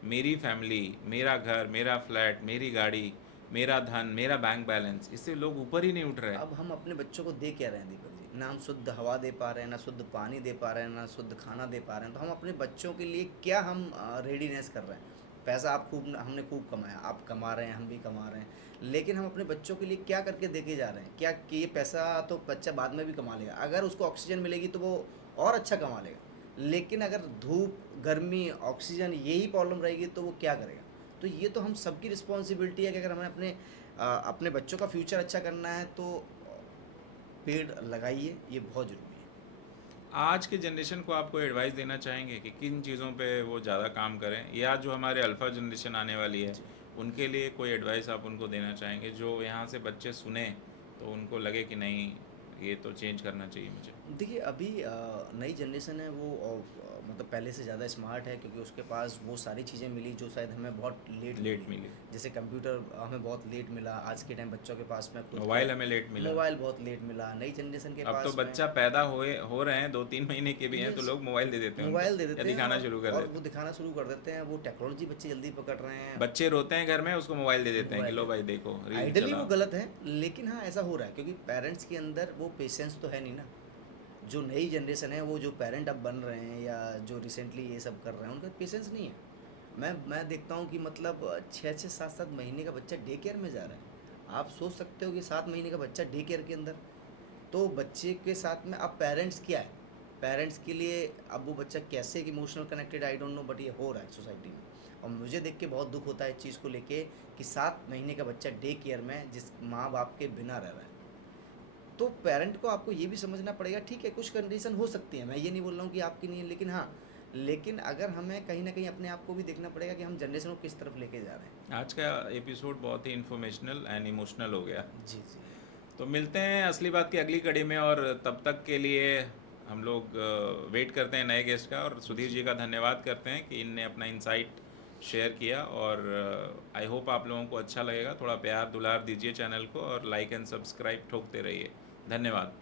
मेरी फैमिली, मेरा घर, मेरा फ्लैट, मेरी गाड़ी, मेरा धन, मेरा बैंक बैलेंस, इससे लोग ऊपर ही नहीं उठ रहे। अब हम अपने बच्चों को दे क्या रहे हैं दीपक जी? ना हम शुद्ध हवा दे पा रहे हैं, ना शुद्ध पानी दे पा रहे हैं, ना शुद्ध खाना दे पा रहे हैं। तो हम अपने बच्चों के लिए क्या हम रेडीनेस कर रहे हैं? पैसा आप खूब, हमने खूब कमाया, आप कमा रहे हैं, हम भी कमा रहे हैं, लेकिन हम अपने बच्चों के लिए क्या करके दे के जा रहे हैं? क्या कि ये पैसा तो बच्चा बाद में भी कमा लेगा, अगर उसको ऑक्सीजन मिलेगी तो वो और अच्छा कमा लेगा। लेकिन अगर धूप, गर्मी, ऑक्सीजन यही प्रॉब्लम रहेगी तो वो क्या करेगा? तो ये तो हम सबकी रिस्पॉन्सिबिलिटी है कि अगर हमें अपने बच्चों का फ्यूचर अच्छा करना है तो पेड़ लगाइए, ये बहुत ज़रूरी है। आज के जनरेशन को आपको एडवाइस देना चाहेंगे कि किन चीज़ों पे वो ज़्यादा काम करें, या जो हमारे अल्फ़ा जनरेशन आने वाली है जी। उनके लिए कोई एडवाइस आप उनको देना चाहेंगे, जो यहाँ से बच्चे सुने तो उनको लगे कि नहीं, ये तो चेंज करना चाहिए मुझे? देखिए अभी नई जनरेशन है वो मतलब पहले से ज़्यादा स्मार्ट है, क्योंकि उसके पास वो सारी चीज़ें मिली जो शायद हमें बहुत लेट लेट मिली। मिली। जैसे कंप्यूटर हमें बहुत लेट मिला, आज के टाइम बच्चों के पास में खुद का मोबाइल हमें लेट मिला। मोबाइल बहुत लेट मिला, नई जनरेशन के अब तो पास में। बच्चा पैदा हो रहे हैं, 2-3 महीने के भी हैं, तो यस। लोग मोबाइल दे देते हैं उनको, मोबाइल दे या देते हैं दिखाना शुरू कर और देते वो हैं। दिखाना शुरू कर देते हैं, वो टेक्नोलॉजी बच्चे जल्दी पकड़ रहे हैं। बच्चे रोते हैं घर में, उसको मोबाइल दे देते हैं कि मोबाइल लो देते भाई हैं। देखो रील आइडियली वो चलाओ। गलत है, लेकिन हाँ ऐसा हो रहा है क्योंकि पेरेंट्स के अंदर वो पेशेंस तो है नहीं ना। जो नई जनरेशन है, वो जो पेरेंट अब बन रहे हैं या जो रिसेंटली ये सब कर रहे हैं, उनका पेशेंस नहीं है। मैं देखता हूँ कि मतलब 6-6 7-7 महीने का बच्चा डे केयर में जा रहा है। आप सोच सकते हो कि 7 महीने का बच्चा डे केयर के अंदर, तो बच्चे के साथ में अब पेरेंट्स क्या है, पेरेंट्स के लिए अब वो बच्चा कैसे emotional connected I don't know, but ये हो रहा है सोसाइटी में। और मुझे देख के बहुत दुख होता है इस चीज़ को लेके कि 7 महीने का बच्चा डे केयर में जिस माँ बाप के बिना रह रहा है। तो पेरेंट को आपको ये भी समझना पड़ेगा, ठीक है कुछ कंडीशन हो सकती है, मैं ये नहीं बोल रहा हूँ कि आपकी नहीं है, लेकिन हाँ, लेकिन अगर हमें कहीं ना कहीं अपने आप को भी देखना पड़ेगा कि हम जनरेशन को किस तरफ लेके जा रहे हैं। आज का एपिसोड बहुत ही इन्फॉर्मेशनल एंड इमोशनल हो गया। जी जी। तो मिलते हैं असली बात की अगली कड़ी में, और तब तक के लिए हम लोग वेट करते हैं नए गेस्ट का, और सुधीर जी का धन्यवाद करते हैं कि इनने अपना इंसाइट शेयर किया। और आई होप आप लोगों को अच्छा लगेगा। थोड़ा प्यार दुलार दीजिए चैनल को, और लाइक एंड सब्सक्राइब ठोकते रहिए। धन्यवाद।